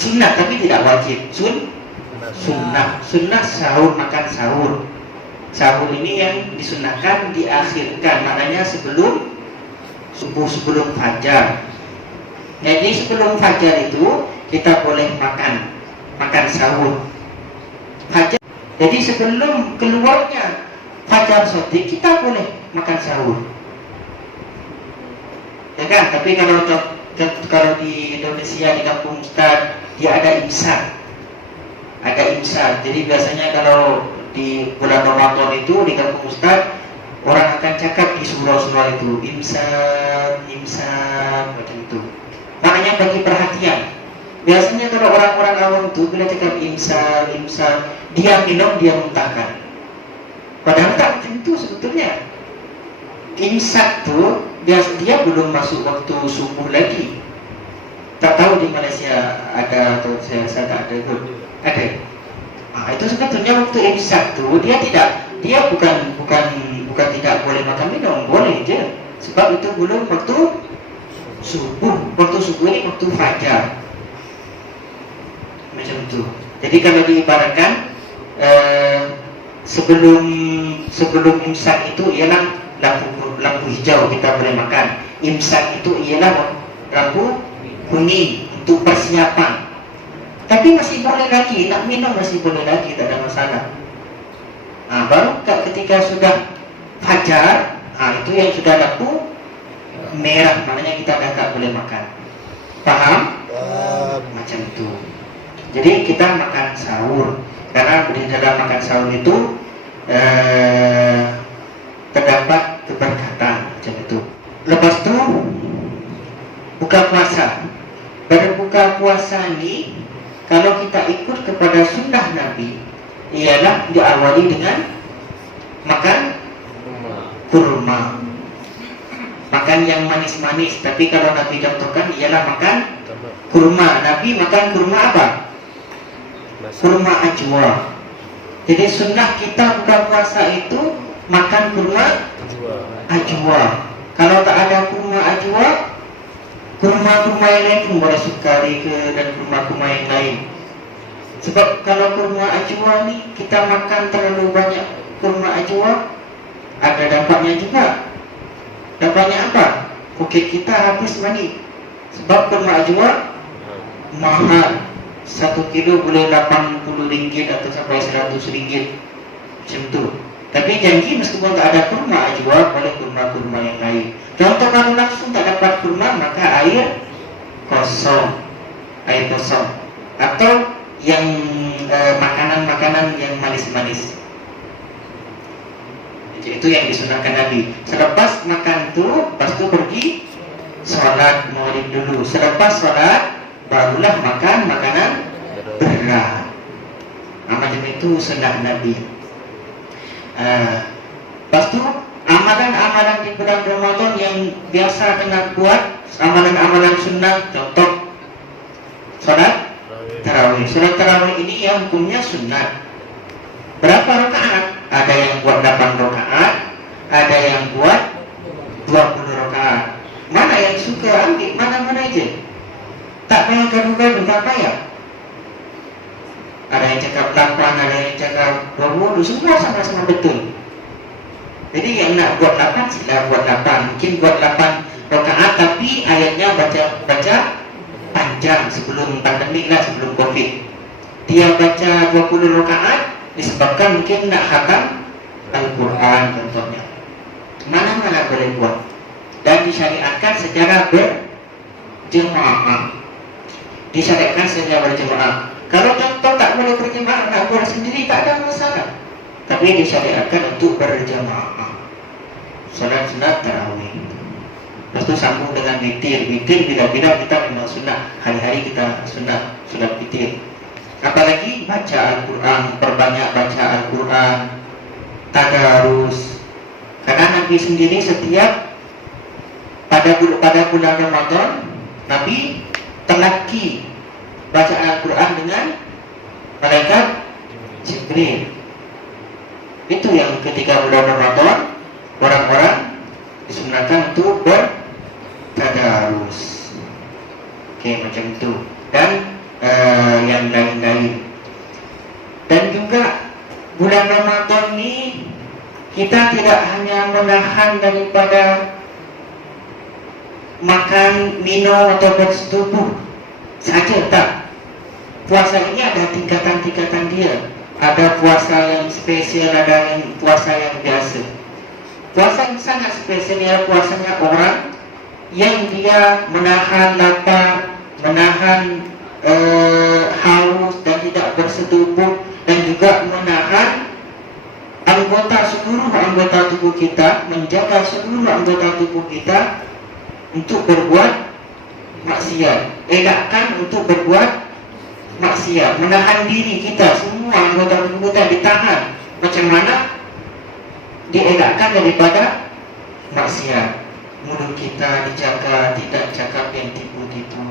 sunnah tapi tidak wajib. Sunnah sahur, makan sahur. Sahur ini yang disunahkan diakhirkan, maknanya sebelum subuh, sebelum fajar. Jadi sebelum fajar itu kita boleh makan sahur. Fajar. Jadi sebelum keluarnya fajar sotik kita boleh makan sahur, ya kan? Tapi kalau di Indonesia, di kampung Ustaz, dia ada imsak. Jadi biasanya kalau di bulan Ramadan itu di kampung Ustaz, orang akan cakap di surau-surau itu imsak macam itu. Makanya bagi perhatian. Biasanya kalau orang-orang awam itu bila cakap imsak, dia minum, dia muntahkan. Padahal tak macam itu sebetulnya. Imsak tu dia belum masuk waktu subuh lagi. Tak tahu di Malaysia ada atau saya tak ada pun. Ada. Itu sebetulnya waktu imsak tu dia bukan tidak boleh makan minum, boleh je. Sebab itu belum waktu subuh. Waktu subuh ini waktu fajar. Macam itu. Jadi kalau diibaratkan sebelum imsak itu ialah lampu hijau kita boleh makan. Imsak itu ialah lampu kuning untuk persiapan. Tapi masih boleh lagi, nak minum masih boleh lagi, tak ada masalah. Baru ketika sudah fajar, itu yang sudah lampu merah, maknanya kita dah tak boleh makan. Paham? Macam itu. Jadi kita makan sahur, karena di dalam makan sahur itu terdapat keberkatan, macam itu. Lepas itu buka puasa. Berbuka puasa ini kalau kita ikut kepada sunnah Nabi, ialah diawali dengan makan kurma, makan yang manis-manis. Tapi kalau Nabi contohkan ialah makan kurma. Nabi makan kurma apa? Kurma ajwa. Jadi sunnah kita buka puasa itu makan kurma ajwa. Kalau tak ada kurma ajwa, kurma-kurma yang lain pun boleh, sukari ke dan kurma-kurma yang lain. Sebab kalau kurma ajwa ni kita makan terlalu banyak kurma ajwa, ada dampaknya juga. Dampaknya apa? Kulit kita habis mani. Sebab kurma ajwa mahal. 1 kilo boleh RM80 atau sampai RM100, macam tu. Tapi janji meskipun tak ada kurma ajwa, boleh kurma-kurma yang lain. Contoh kalau langsung tak dapat kurma, maka air kosong, atau yang makanan-makanan yang manis-manis. Jadi itu yang disunahkan Nabi. Selepas makan tu, lepas tu pergi sholat maghrib dulu. Selepas sholat barulah makan makanan berat. Macam itu sunnah Nabi. Lepas tu amal amalan-amalan di bulan Ramadan yang biasa kena buat, amalan-amalan sunnah, contoh salat tarawih. Salat tarawih ini yang hukumnya sunnah. Berapa rakaat? Ada yang buat 8 rakaat, ada yang buat 20 rakaat. Mana yang suka ambil, mana-mana aja. Tak payah gaduh-gaduh, tak payah. Ada yang cakap 8, ada yang cakap 20, semua sama-sama betul. Jadi yang nak buat 8 sila buat 8. Mungkin buat 8 rakaat tapi ayatnya baca panjang sebelum pandemik lah, sebelum Covid. Dia baca 20 rakaat disebabkan mungkin nak khatam Al-Quran contohnya. Mana-mana boleh buat. Dan disyariatkan secara berjemaah. Disyariatkan secara berjemaah. Kalau contoh tak boleh berjemaah, nak buat sendiri tak ada masalah. Tapi disyariatkan untuk berjamaah. Salat sunat tarawih. Lepas tu sambung dengan witir. Witir bila-bila kita memang sunat. Hari-hari kita sunat solat witir. Apalagi baca Al-Quran, perbanyak baca Al-Quran, tadarus. Karena Nabi sendiri setiap pada bulan Ramadan, Nabi telaki baca Al-Quran dengan malaikat Jibril. Itu yang ketika bulan Ramadan orang-orang disunahkan untuk bertadarus. Okey, macam itu. Dan yang lain-lain. Dan juga bulan Ramadan ni kita tidak hanya menahan daripada makan, minum atau bersetubuh saja, tak. Puasa ini ada tingkatan-tingkatan dia. Ada puasa yang spesial, ada yang puasa yang biasa. Puasa yang sangat spesial ialah puasanya orang yang dia menahan lapar, menahan haus dan tidak bersetubuh, dan juga menahan seluruh anggota tubuh kita, menjaga seluruh anggota tubuh kita untuk berbuat maksiat. Elakkan untuk berbuat maksiat, menahan diri kita, semua anggota tubuh kita ditahan. Macam mana? Dielakkan daripada maksiat. Mulut kita dijaga, tidak cakap yang tipu-tipu,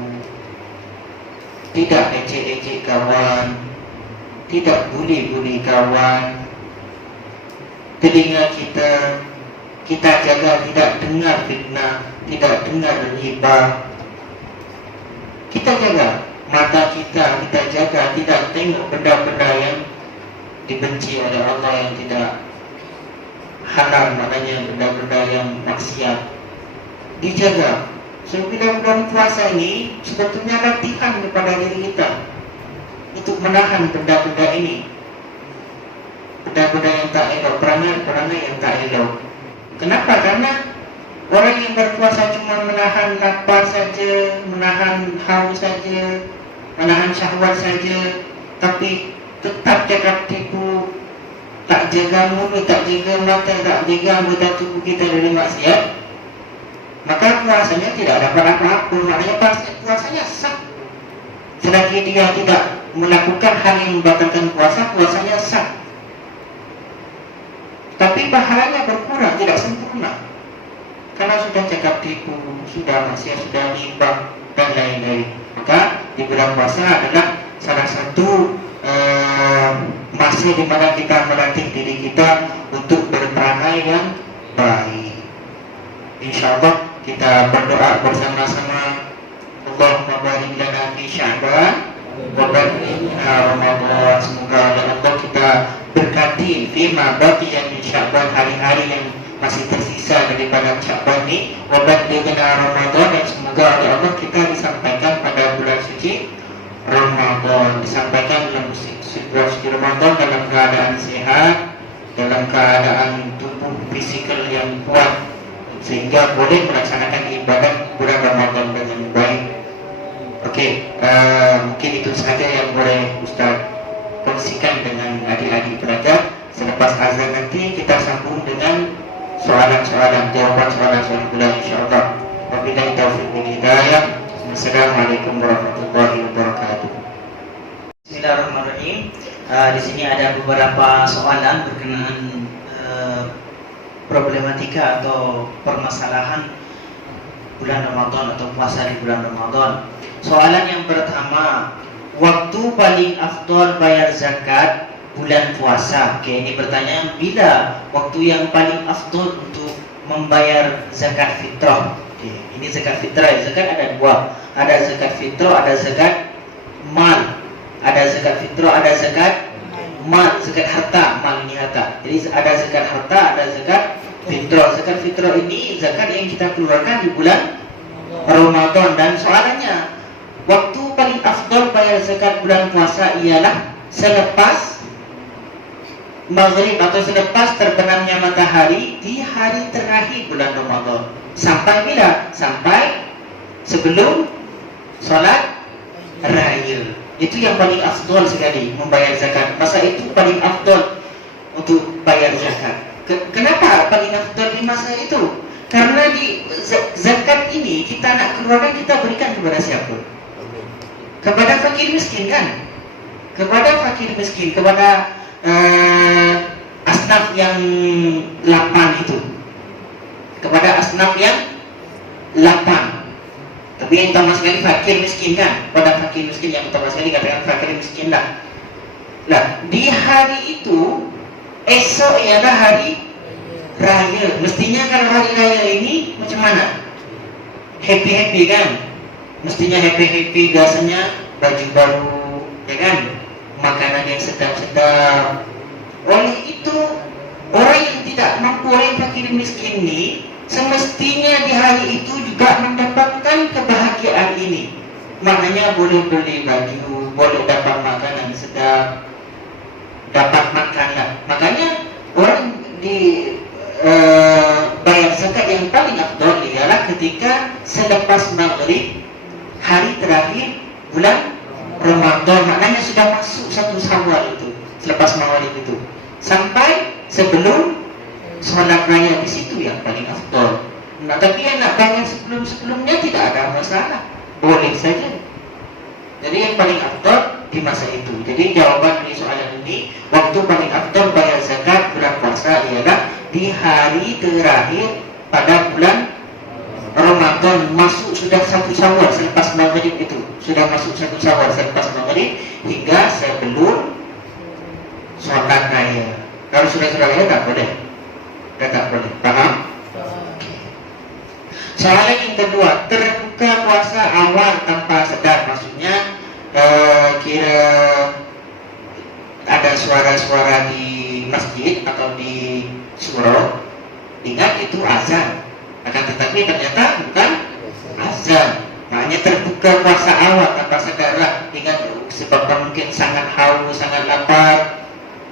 tidak ejek-ejek kawan, tidak bully-bully kawan. Telinga kita jaga tidak dengar fitnah, tidak dengar ghibah. Kita jaga mata kita jaga tidak tengok benda-benda yang dibenci oleh Allah, yang tidak halal, maknanya benda-benda yang maksiat. Dijaga. So bila bulan puasa ini sebetulnya latihan kepada diri kita untuk menahan benda-benda ini, benda-benda yang tak elok, perangai-perangai yang tak elok. Kenapa? Karena orang yang berpuasa cuma menahan lapar saja, menahan haus saja, menahan syahwat saja, tapi tetap cakap tipu, tak jaga mulut, tak jaga mata, tak jaga anggota tubuh kita dari maksiat, maka puasanya tidak dapat apa-apa. Maknanya puasanya sah. Selagi dia tidak melakukan hal yang membatalkan puasa, puasanya sah. Tapi pahalanya berkurang, tidak sempurna. Karena sudah cakap tipu, sudah maksiat, sudah ghibah dan lain-lain. Maka di bulan puasa adalah salah satu masa di mana kita melatih diri kita untuk berperangai yang baik. InsyaAllah kita berdoa bersama-sama. Allahumma barik lana fi Sya'ban wa ballighna Ramadan. Semoga Allah kita berkati fima baqiya min Sya'ban, hari-hari yang masih tersisa daripada Sya'ban ini, wa ballighna Ramadan, dan semoga Allah kita disampaikan pada bulan suci Ramadan, disampaikan dalam bulan suci Ramadan dalam keadaan sehat, dalam keadaan tubuh fisikal yang kuat, sehingga boleh melaksanakan ibadat bulan Ramadan dengan baik. Okey, mungkin itu saja yang boleh Ustaz kongsikan dengan adik-adik pelajar. Selepas azan nanti kita sambung dengan soalan-soalan, jawapan soalan-soalan pula insyaAllah. Wabillahi taufiq wal hidayah. Assalamualaikum warahmatullahi wabarakatuh. Bismillahirrahmanirrahim. Di sini ada beberapa soalan berkenaan problematika atau permasalahan bulan Ramadan atau puasa di bulan Ramadan. Soalan yang pertama, waktu paling afdol bayar zakat bulan puasa. Oke, ini pertanyaan, bila waktu yang paling afdol untuk membayar zakat fitrah. Oke, ini zakat fitrah. Zakat ada dua, ada zakat fitrah, ada zakat mal. Ada zakat fitrah, ada zakat mal, zakat harta, mal ini harta. Jadi ada zakat harta, ada zakat fitrah. Zakat fitrah ini zakat yang kita keluarkan di bulan Ramadan. Dan soalannya, waktu paling afdol bayar zakat bulan puasa ialah selepas maghrib atau selepas terbenamnya matahari di hari terakhir bulan Ramadan. Sampai bila? Sampai sebelum sholat raya. Itu yang paling afdol sekali membayar zakat. Masa itu paling afdol untuk bayar zakat. Kenapa paling afdol di masa itu? Karena di zakat ini kita nak keluarkan, kita berikan kepada siapa? Kepada fakir miskin kan? Kepada fakir miskin, kepada asnaf yang 8 itu. Kepada asnaf yang 8. Tapi yang utama sekali fakir miskin kan? Pada fakir miskin yang utama sekali katakan fakir miskin lah. Nah, di hari itu esok ialah hari raya. Mestinya kalau hari raya ini macam mana? Happy-happy kan? Mestinya happy-happy, biasanya baju baru, ya kan? Makanan yang sedap-sedap. Oleh itu, orang yang tidak mampu, orang yang fakir miskin ini, semestinya di hari itu juga mendapatkan kebahagiaan ini. Maknanya boleh beli baju, boleh dapat makanan sedap, dapat makan lah. Makanya orang di bayar zakat yang paling afdol ialah ketika selepas maghrib hari terakhir bulan Ramadan. Maknanya sudah masuk satu Syawal itu, selepas maghrib itu sampai sebelum sholat raya, di situ yang paling afdol. Nah, tapi yang nak bayar sebelum-sebelumnya tidak ada masalah, boleh saja. Jadi yang paling afdol di masa itu. Jadi jawaban dari soalan ini, waktu paling afdol bayar zakat bulan puasa ialah di hari terakhir pada bulan Ramadan, masuk sudah satu Syawal selepas maghrib itu, sudah masuk satu Syawal selepas maghrib hingga sebelum sholat raya. Kalau sudah sholat raya tak boleh. Tak boleh. Paham? Soalan yang kedua, terbuka puasa awal tanpa sedar. Maksudnya kira ada suara-suara di masjid atau di surau. Ingat itu azan. Akan tetapi ternyata bukan azan. Maknanya terbuka puasa awal tanpa sedar lah. Ingat sebab mungkin sangat haus, sangat lapar.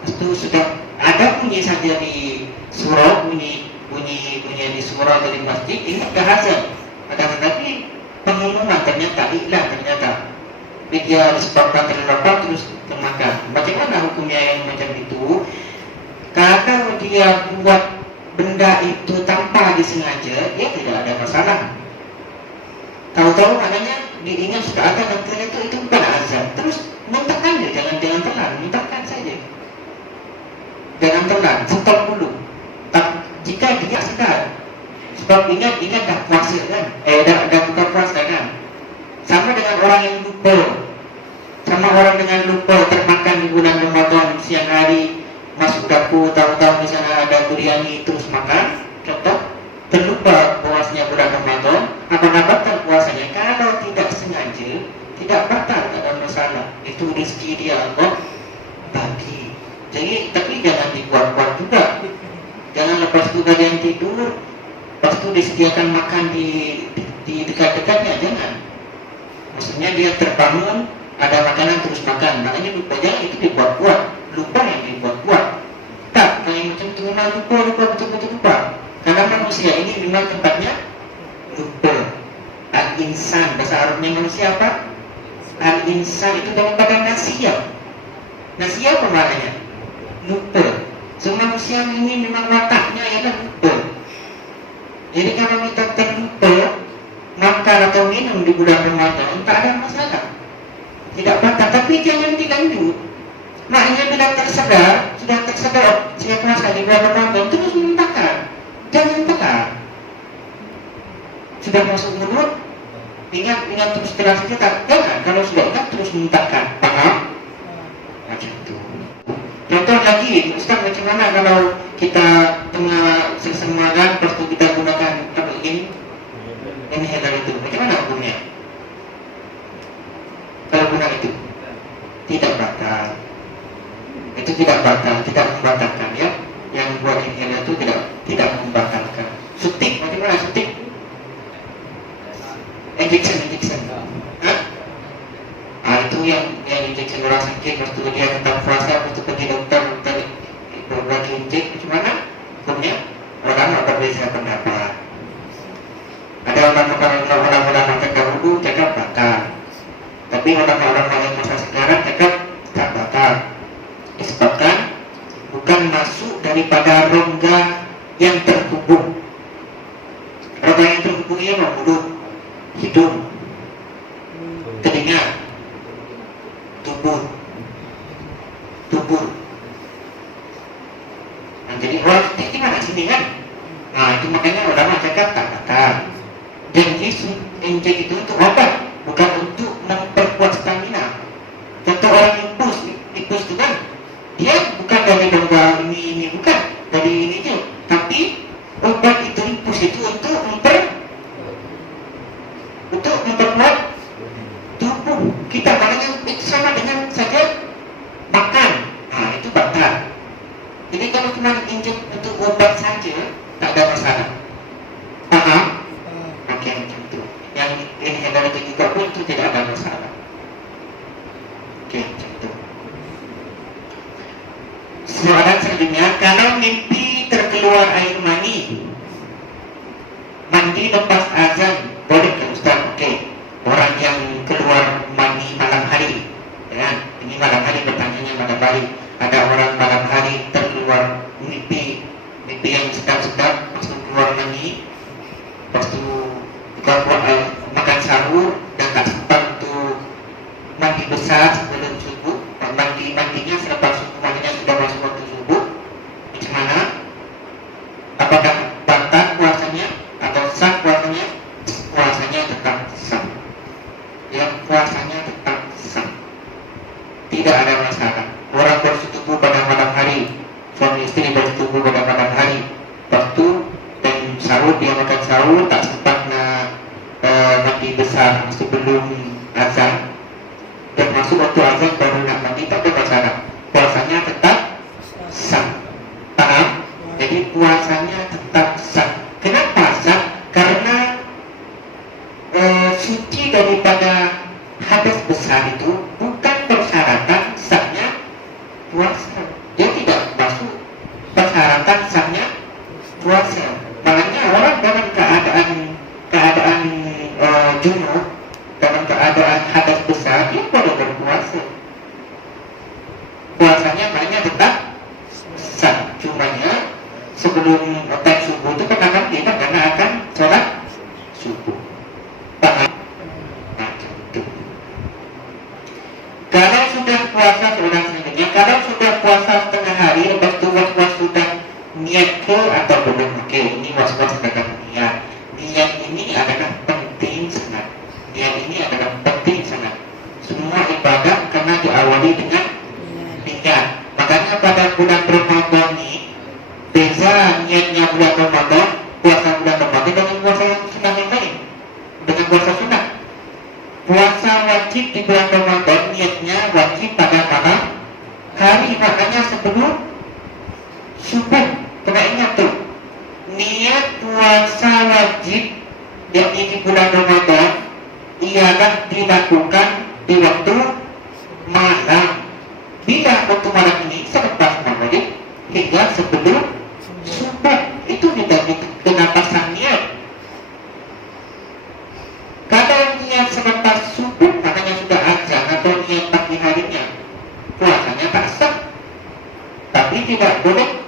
Itu sudah ada bunyi saja di surau, bunyi di surau atau di masjid, ingat dah azan. Akan tetapi pengumuman ternyata iklan, ternyata dia disebabkan terlalu lapar terus termakan. Bagaimana hukumnya yang macam itu? Kalau dia buat benda itu tanpa disengaja, dia tidak ada masalah. Tahu-tahu maknanya diingat sudah ada dan ternyata itu bukan azan, terus muntahkan dia, jangan telan, muntahkan saja. Jangan telan, stop dulu. Jika dia sedar, sebab ingat dah puasa kan, dah buka puasa kan. Sama dengan orang yang lupa, sama orang dengan lupa termakan di bulan Ramadan siang hari, masuk dapur tahu-tahu di sana ada biryani terus makan, contoh terlupa bahwasanya bulan Ramadan, apakah batal puasanya? Kalau tidak sengaja, tidak batal, tak ada masalah. Itu rezeki dia Allah bagi. Jadi tapi jangan dibuat-buat juga. Jangan lepas itu kalian tidur, lepas itu disediakan makan di dekat-dekatnya, jangan. Maksudnya dia terbangun, ada makanan terus makan, makanya lupa. Jangan itu dibuat-buat, lupa yang dibuat-buat. Tak, yang macam itu memang lupa, betul-betul lupa. Karena manusia ini memang tempatnya lupa. Al-insan, bahasa Arabnya manusia apa? Al-insan itu daripada nasiyah. Nasiyah apa maknanya? Lupa. So, manusia ini memang wataknya ialah lupa. Jadi kalau kita terlupa makan atau minum di bulan Ramadan, tak ada masalah, tidak batal. Tapi jangan dilanjut. Maknanya bila sudah tersedar saya puasa di bulan Ramadan terus makan. sudah masuk mulut, ingat terus terasa kita. Jangan, kalau sudah ingat terus muntahkan. Paham? Macam itu. Contoh lagi, Ustaz, macam mana kalau kita tengah sesemangat, lepas itu kita gunakan apa ini? Inhaler itu. Macam mana hukumnya? Kalau guna itu tidak batal. Itu tidak batal, tidak membatalkan ya. Yang buat inhaler itu tidak membatalkan. Suntik, macam mana suntik? Injection. Hah? Itu yang injection orang sakit, lepas itu dia tetap puasa, lepas itu pergi dokter berbagi injek, macam mana? Hukumnya orang berbeza pendapat. Ada orang-orang mereka wudhu cakap batal, tapi orang-orang yang masa sekarang cakap tak batal. Disebabkan bukan masuk daripada rongga yang terhubung. Rongga yang terhubung ini mulut, hidung, telinga, tubuh. Nah, jadi orang di mana sini kan? Nah, itu makanya orang cakap tak batal. Dan injek itu untuk obat, bukan untuk memperkuat stamina. Contoh orang impus itu kan, dia bukan dari rongga ini bukan dari ini je, tapi obat itu impus itu untuk memperkuat tubuh kita. Makanya itu sama dengan saja makan. Nah, itu batal. Jadi kalau cuma injek untuk obat saja tak ada masalah. Paham? Oke, macam itu. Yang inhaler itu juga pun itu tidak ada masalah. Oke, macam itu. Soalan selanjutnya, kalau mimpi terkeluar air mani, mandi lepas azan boleh ke Ustaz? Oke. Orang yang keluar mani malam hari, ya, ini malam hari, bertanya malam hari. Ada orang malam hari terkeluar mimpi yang sedap-sedap, lepas keluar mani, lepas itu makan sahur dan tak sempat untuk mandi besar sebelum subuh. Mandinya selepas subuh, mandinya sudah masuk waktu subuh. Macam mana? Apakah batal puasanya atau sah puasanya? Puasanya tetap sah. Ya, puasanya tetap sah. Tidak ada masalah. Orang bersetubuh pada malam hari, suami istri bersetubuh pada malam hari, waktu dan sahur, dia makan sahur tak sempat mandi besar sebelum azan, dan masuk waktu azan baru nak mandi, tak ada masalah. Puasanya tetap sah. Paham? Jadi puasanya tetap sah. Kenapa sah? Karena suci daripada hadas besar itu bukan persyaratan sahnya puasa. Dia tidak masuk persyaratan sahnya puasa. Makanya orang dalam keadaan junub, dalam keadaan hadas besar, dia boleh berpuasa. Puasanya maknanya tetap sah. Cumanya sebelum time subuh itu kan kita karena akan sholat subuh. Paham? Nah, itu. Kalau sudah puasa, seorang selanjutnya, kalau sudah puasa setengah hari, lepas itu was-was sudah niat ke atau belum? Oke, ini was-was tentang niat. Niat ini adalah penting sangat. Niat ini adalah penting sangat. Semua ibadah karena diawali dengan niat. Makanya pada bulan Ramadan ini beza niatnya bulan Ramadan, puasa bulan Ramadan dengan puasa sunnah yang lain. Dengan puasa sunnah. Puasa wajib di bulan Ramadan niatnya wajib pada malam hari, makanya sebelum subuh. Kena ingat tuh, niat puasa wajib yakni di bulan Ramadan ialah dilakukan di waktu malam. Bila waktu malam ini selepas maghrib hingga sebelum subuh, itu tidak kena pasang niat. Kalau niat selepas subuh, makanya sudah azan atau niat pagi harinya, puasanya tak sah. Tapi tidak boleh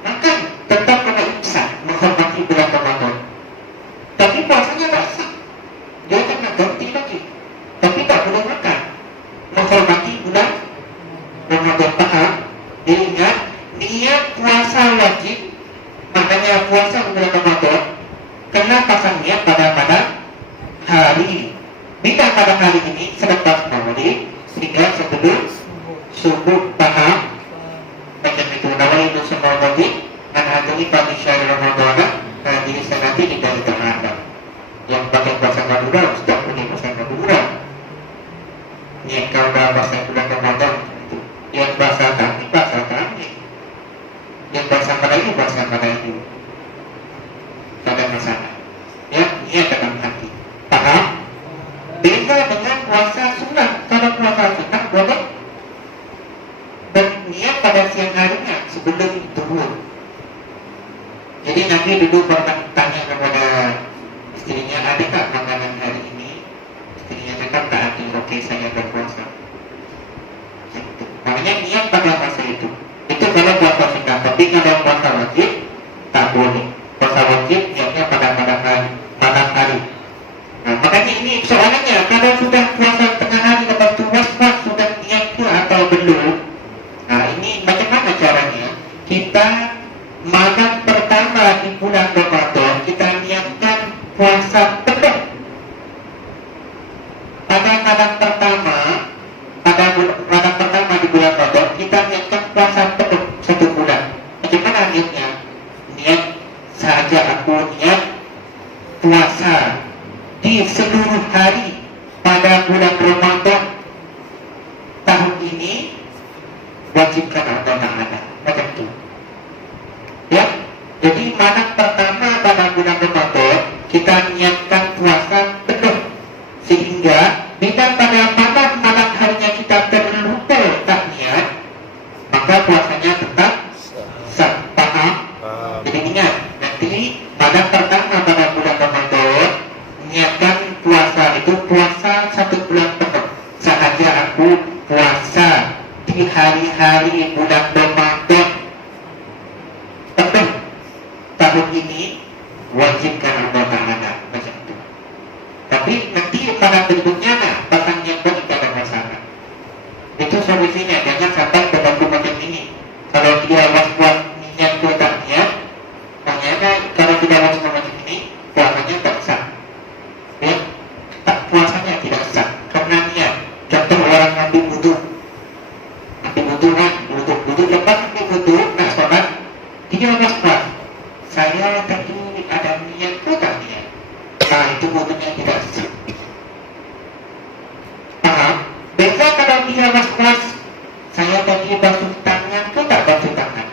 makan, tetap kena imsak menghormati bulan Ramadan. Tapi puasanya tak sah, dia kena ganti lagi. Tapi tak boleh makan, menghormati bulan Ramadan. Paham? Diingat, niat puasa wajib, makanya puasa bulan Ramadan kena pasang niat pada ini bagi syahri Ramadan di sanati tidak terhadap yang pakai bahasa Madura sudah punya bahasa Madura. Yang kalau dalam bahasa bulan Ramadan itu yang bahasa kami yang bahasa Melayu pada masalah ya niat dalam hati. Paham? Beda dengan puasa sunnah. Kalau puasa sunnah boleh berniat pada siang harinya sebelum zuhur. Jadi Nabi dulu pernah tanya kepada istrinya, adakah makanan hari ini? Istrinya cakap tak ada, oke saya berpuasa. Gitu. Makanya niat pada masa itu. Itu kalau puasa sunnah. Tapi kalau puasa wajib tak boleh. Puasa wajib niatnya pada malam hari. Nah, makanya ini soalannya, kalau sudah puasa tengah hari lepas itu was-was sudah niat ke atau belum? Nah ini bagaimana caranya? Kita malam pertama di bulan Ramadan kita niatkan puasa penuh. Pada malam pertama di bulan Ramadan kita niatkan puasa penuh 1 bulan. Bagaimana niatnya? Niat saja aku niat puasa di seluruh hari pada bulan Ramadan tahun ini, wajibkan atau tak ada macam itu ya. Jadi malam pertama pada bulan Ramadan kita niatkan puasa penuh, sehingga bila pada malam harinya kita terlupa tak niat, maka puasanya tetap sah. Paham? Jadi ingat, nanti malam pertama pada bulan Ramadan niatkan puasa itu puasa 1 bulan penuh. Sahaja aku puasa di hari-hari bulan Ramadan penuh tahun ini, wajibkan Allah Ta'ala macam itu. Tapi nanti pada berikutnya pasangnya pun tidak ada masalah. Itu solusinya, jangan sampai berlaku macam ini. Kalau dia was-was niat ke tak niat, ternyata kalau tidak was-was macam ini, puasanya tak sah. Ya, tak puasanya tidak sah karena niat. Contoh orang ambil wudhu kan, wudhu lepas ambil wudhu nak sholat, dia was-was, saya tadi ada niat ke tak niat? Nah itu wudhunya tidak sah. Paham? Beza kalau dia was-was, saya tadi basuh tangan ke tak basuh tangan,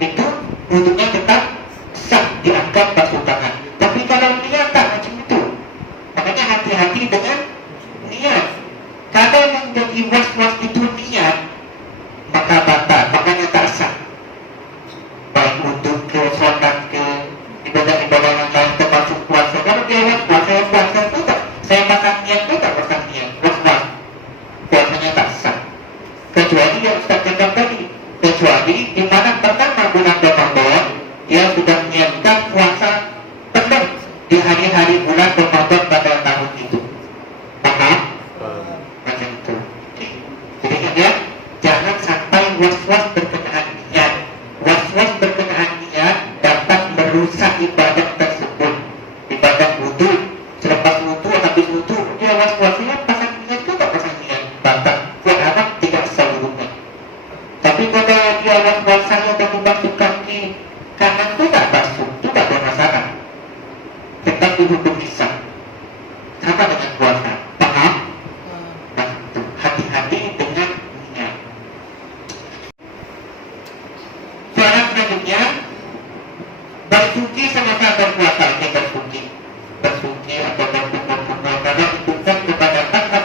itu wudhunya tetap sah, dianggap basuh tangan. Tapi kalau niat tak macam itu, makanya hati-hati dengan niat. Kalau yang jadi was-was itu niat, maka batal, makanya tak sah. Baik untuk ke sholat, ke ibadah-ibadah yang lain termasuk puasa. Kalau dia was-was, saya puasa itu tak, saya pasang niat itu tak pasang niat, was-was, puasanya tak sah. Kecuali yang Ustaz cakap tadi, kecuali di mana pertama bulan Ramadan dia sudah niatkan puasa penuh di hari-hari bulan Ramadan pada tahun itu. Paham? Macam itu. Jadi ya, jangan sampai was-was berkenaan niat. Was-was berkenaan niat dapat merusak ibadah tersebut. Ibadah wudhu, selepas wudhu, habis wudhu, dia was-wasnya pasang niat itu tak pasang niat, batal. Buat anak tidak sah wudhunya. Tapi kalau dia was-was saya tadi basuh kaki kanan itu tak basuh, itu tak bermasalah, tetap dihukum sah. Sama dengan puasa. Paham? Nah, hati-hati dengan niat. Soalan selanjutnya, bersuci semasa berpuasa. Bersuci atau berpuasa kalau ikutkan kepada mazhab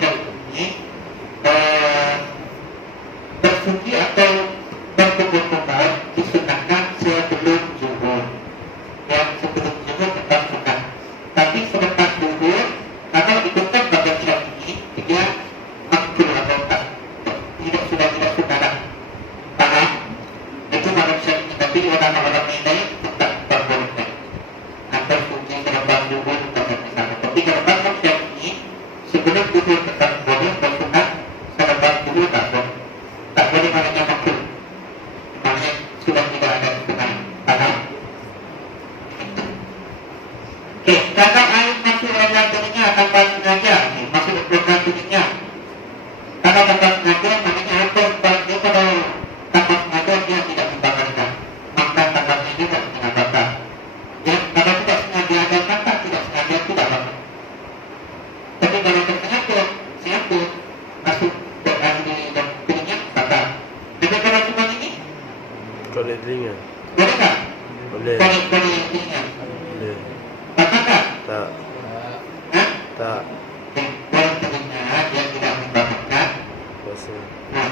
Syafi'i, bersuci atau berkumur-kumur disunahkan sebelum zuhur. Yang sebelum zuhur tetap sunnah. Tapi selepas zuhur, kalau ikutkan mazhab Syafi'i, dia makruh atau tak, tidak sunnah dah. Paham? Itu mazhab Syafi'i. Tapi orang-orang lain tetap berbolehkan. Bersuci selepas zuhur tetap sunnah. Tapi kalau mazhab Syafi'i, sebelum zuhur tetap boleh, bersunnah, selepas zuhur tak boleh. Tak boleh, maknanya makruh. Maknanya sudah tidak ada sunnah. Paham? Oke, kalau air masuk dalam telinga tanpa sengaja, masuk ke dalam telinga. Kalau tanpa sengaja, maknanya apa? Kalau Tapi kalau cuma ini, Connect telinga. boleh tak? Boleh. Connect yang telinga. Boleh. Patah tak? Tak. Hah? Tak. Orang telinga yang tidak mendapatkan Kuasa. Nah,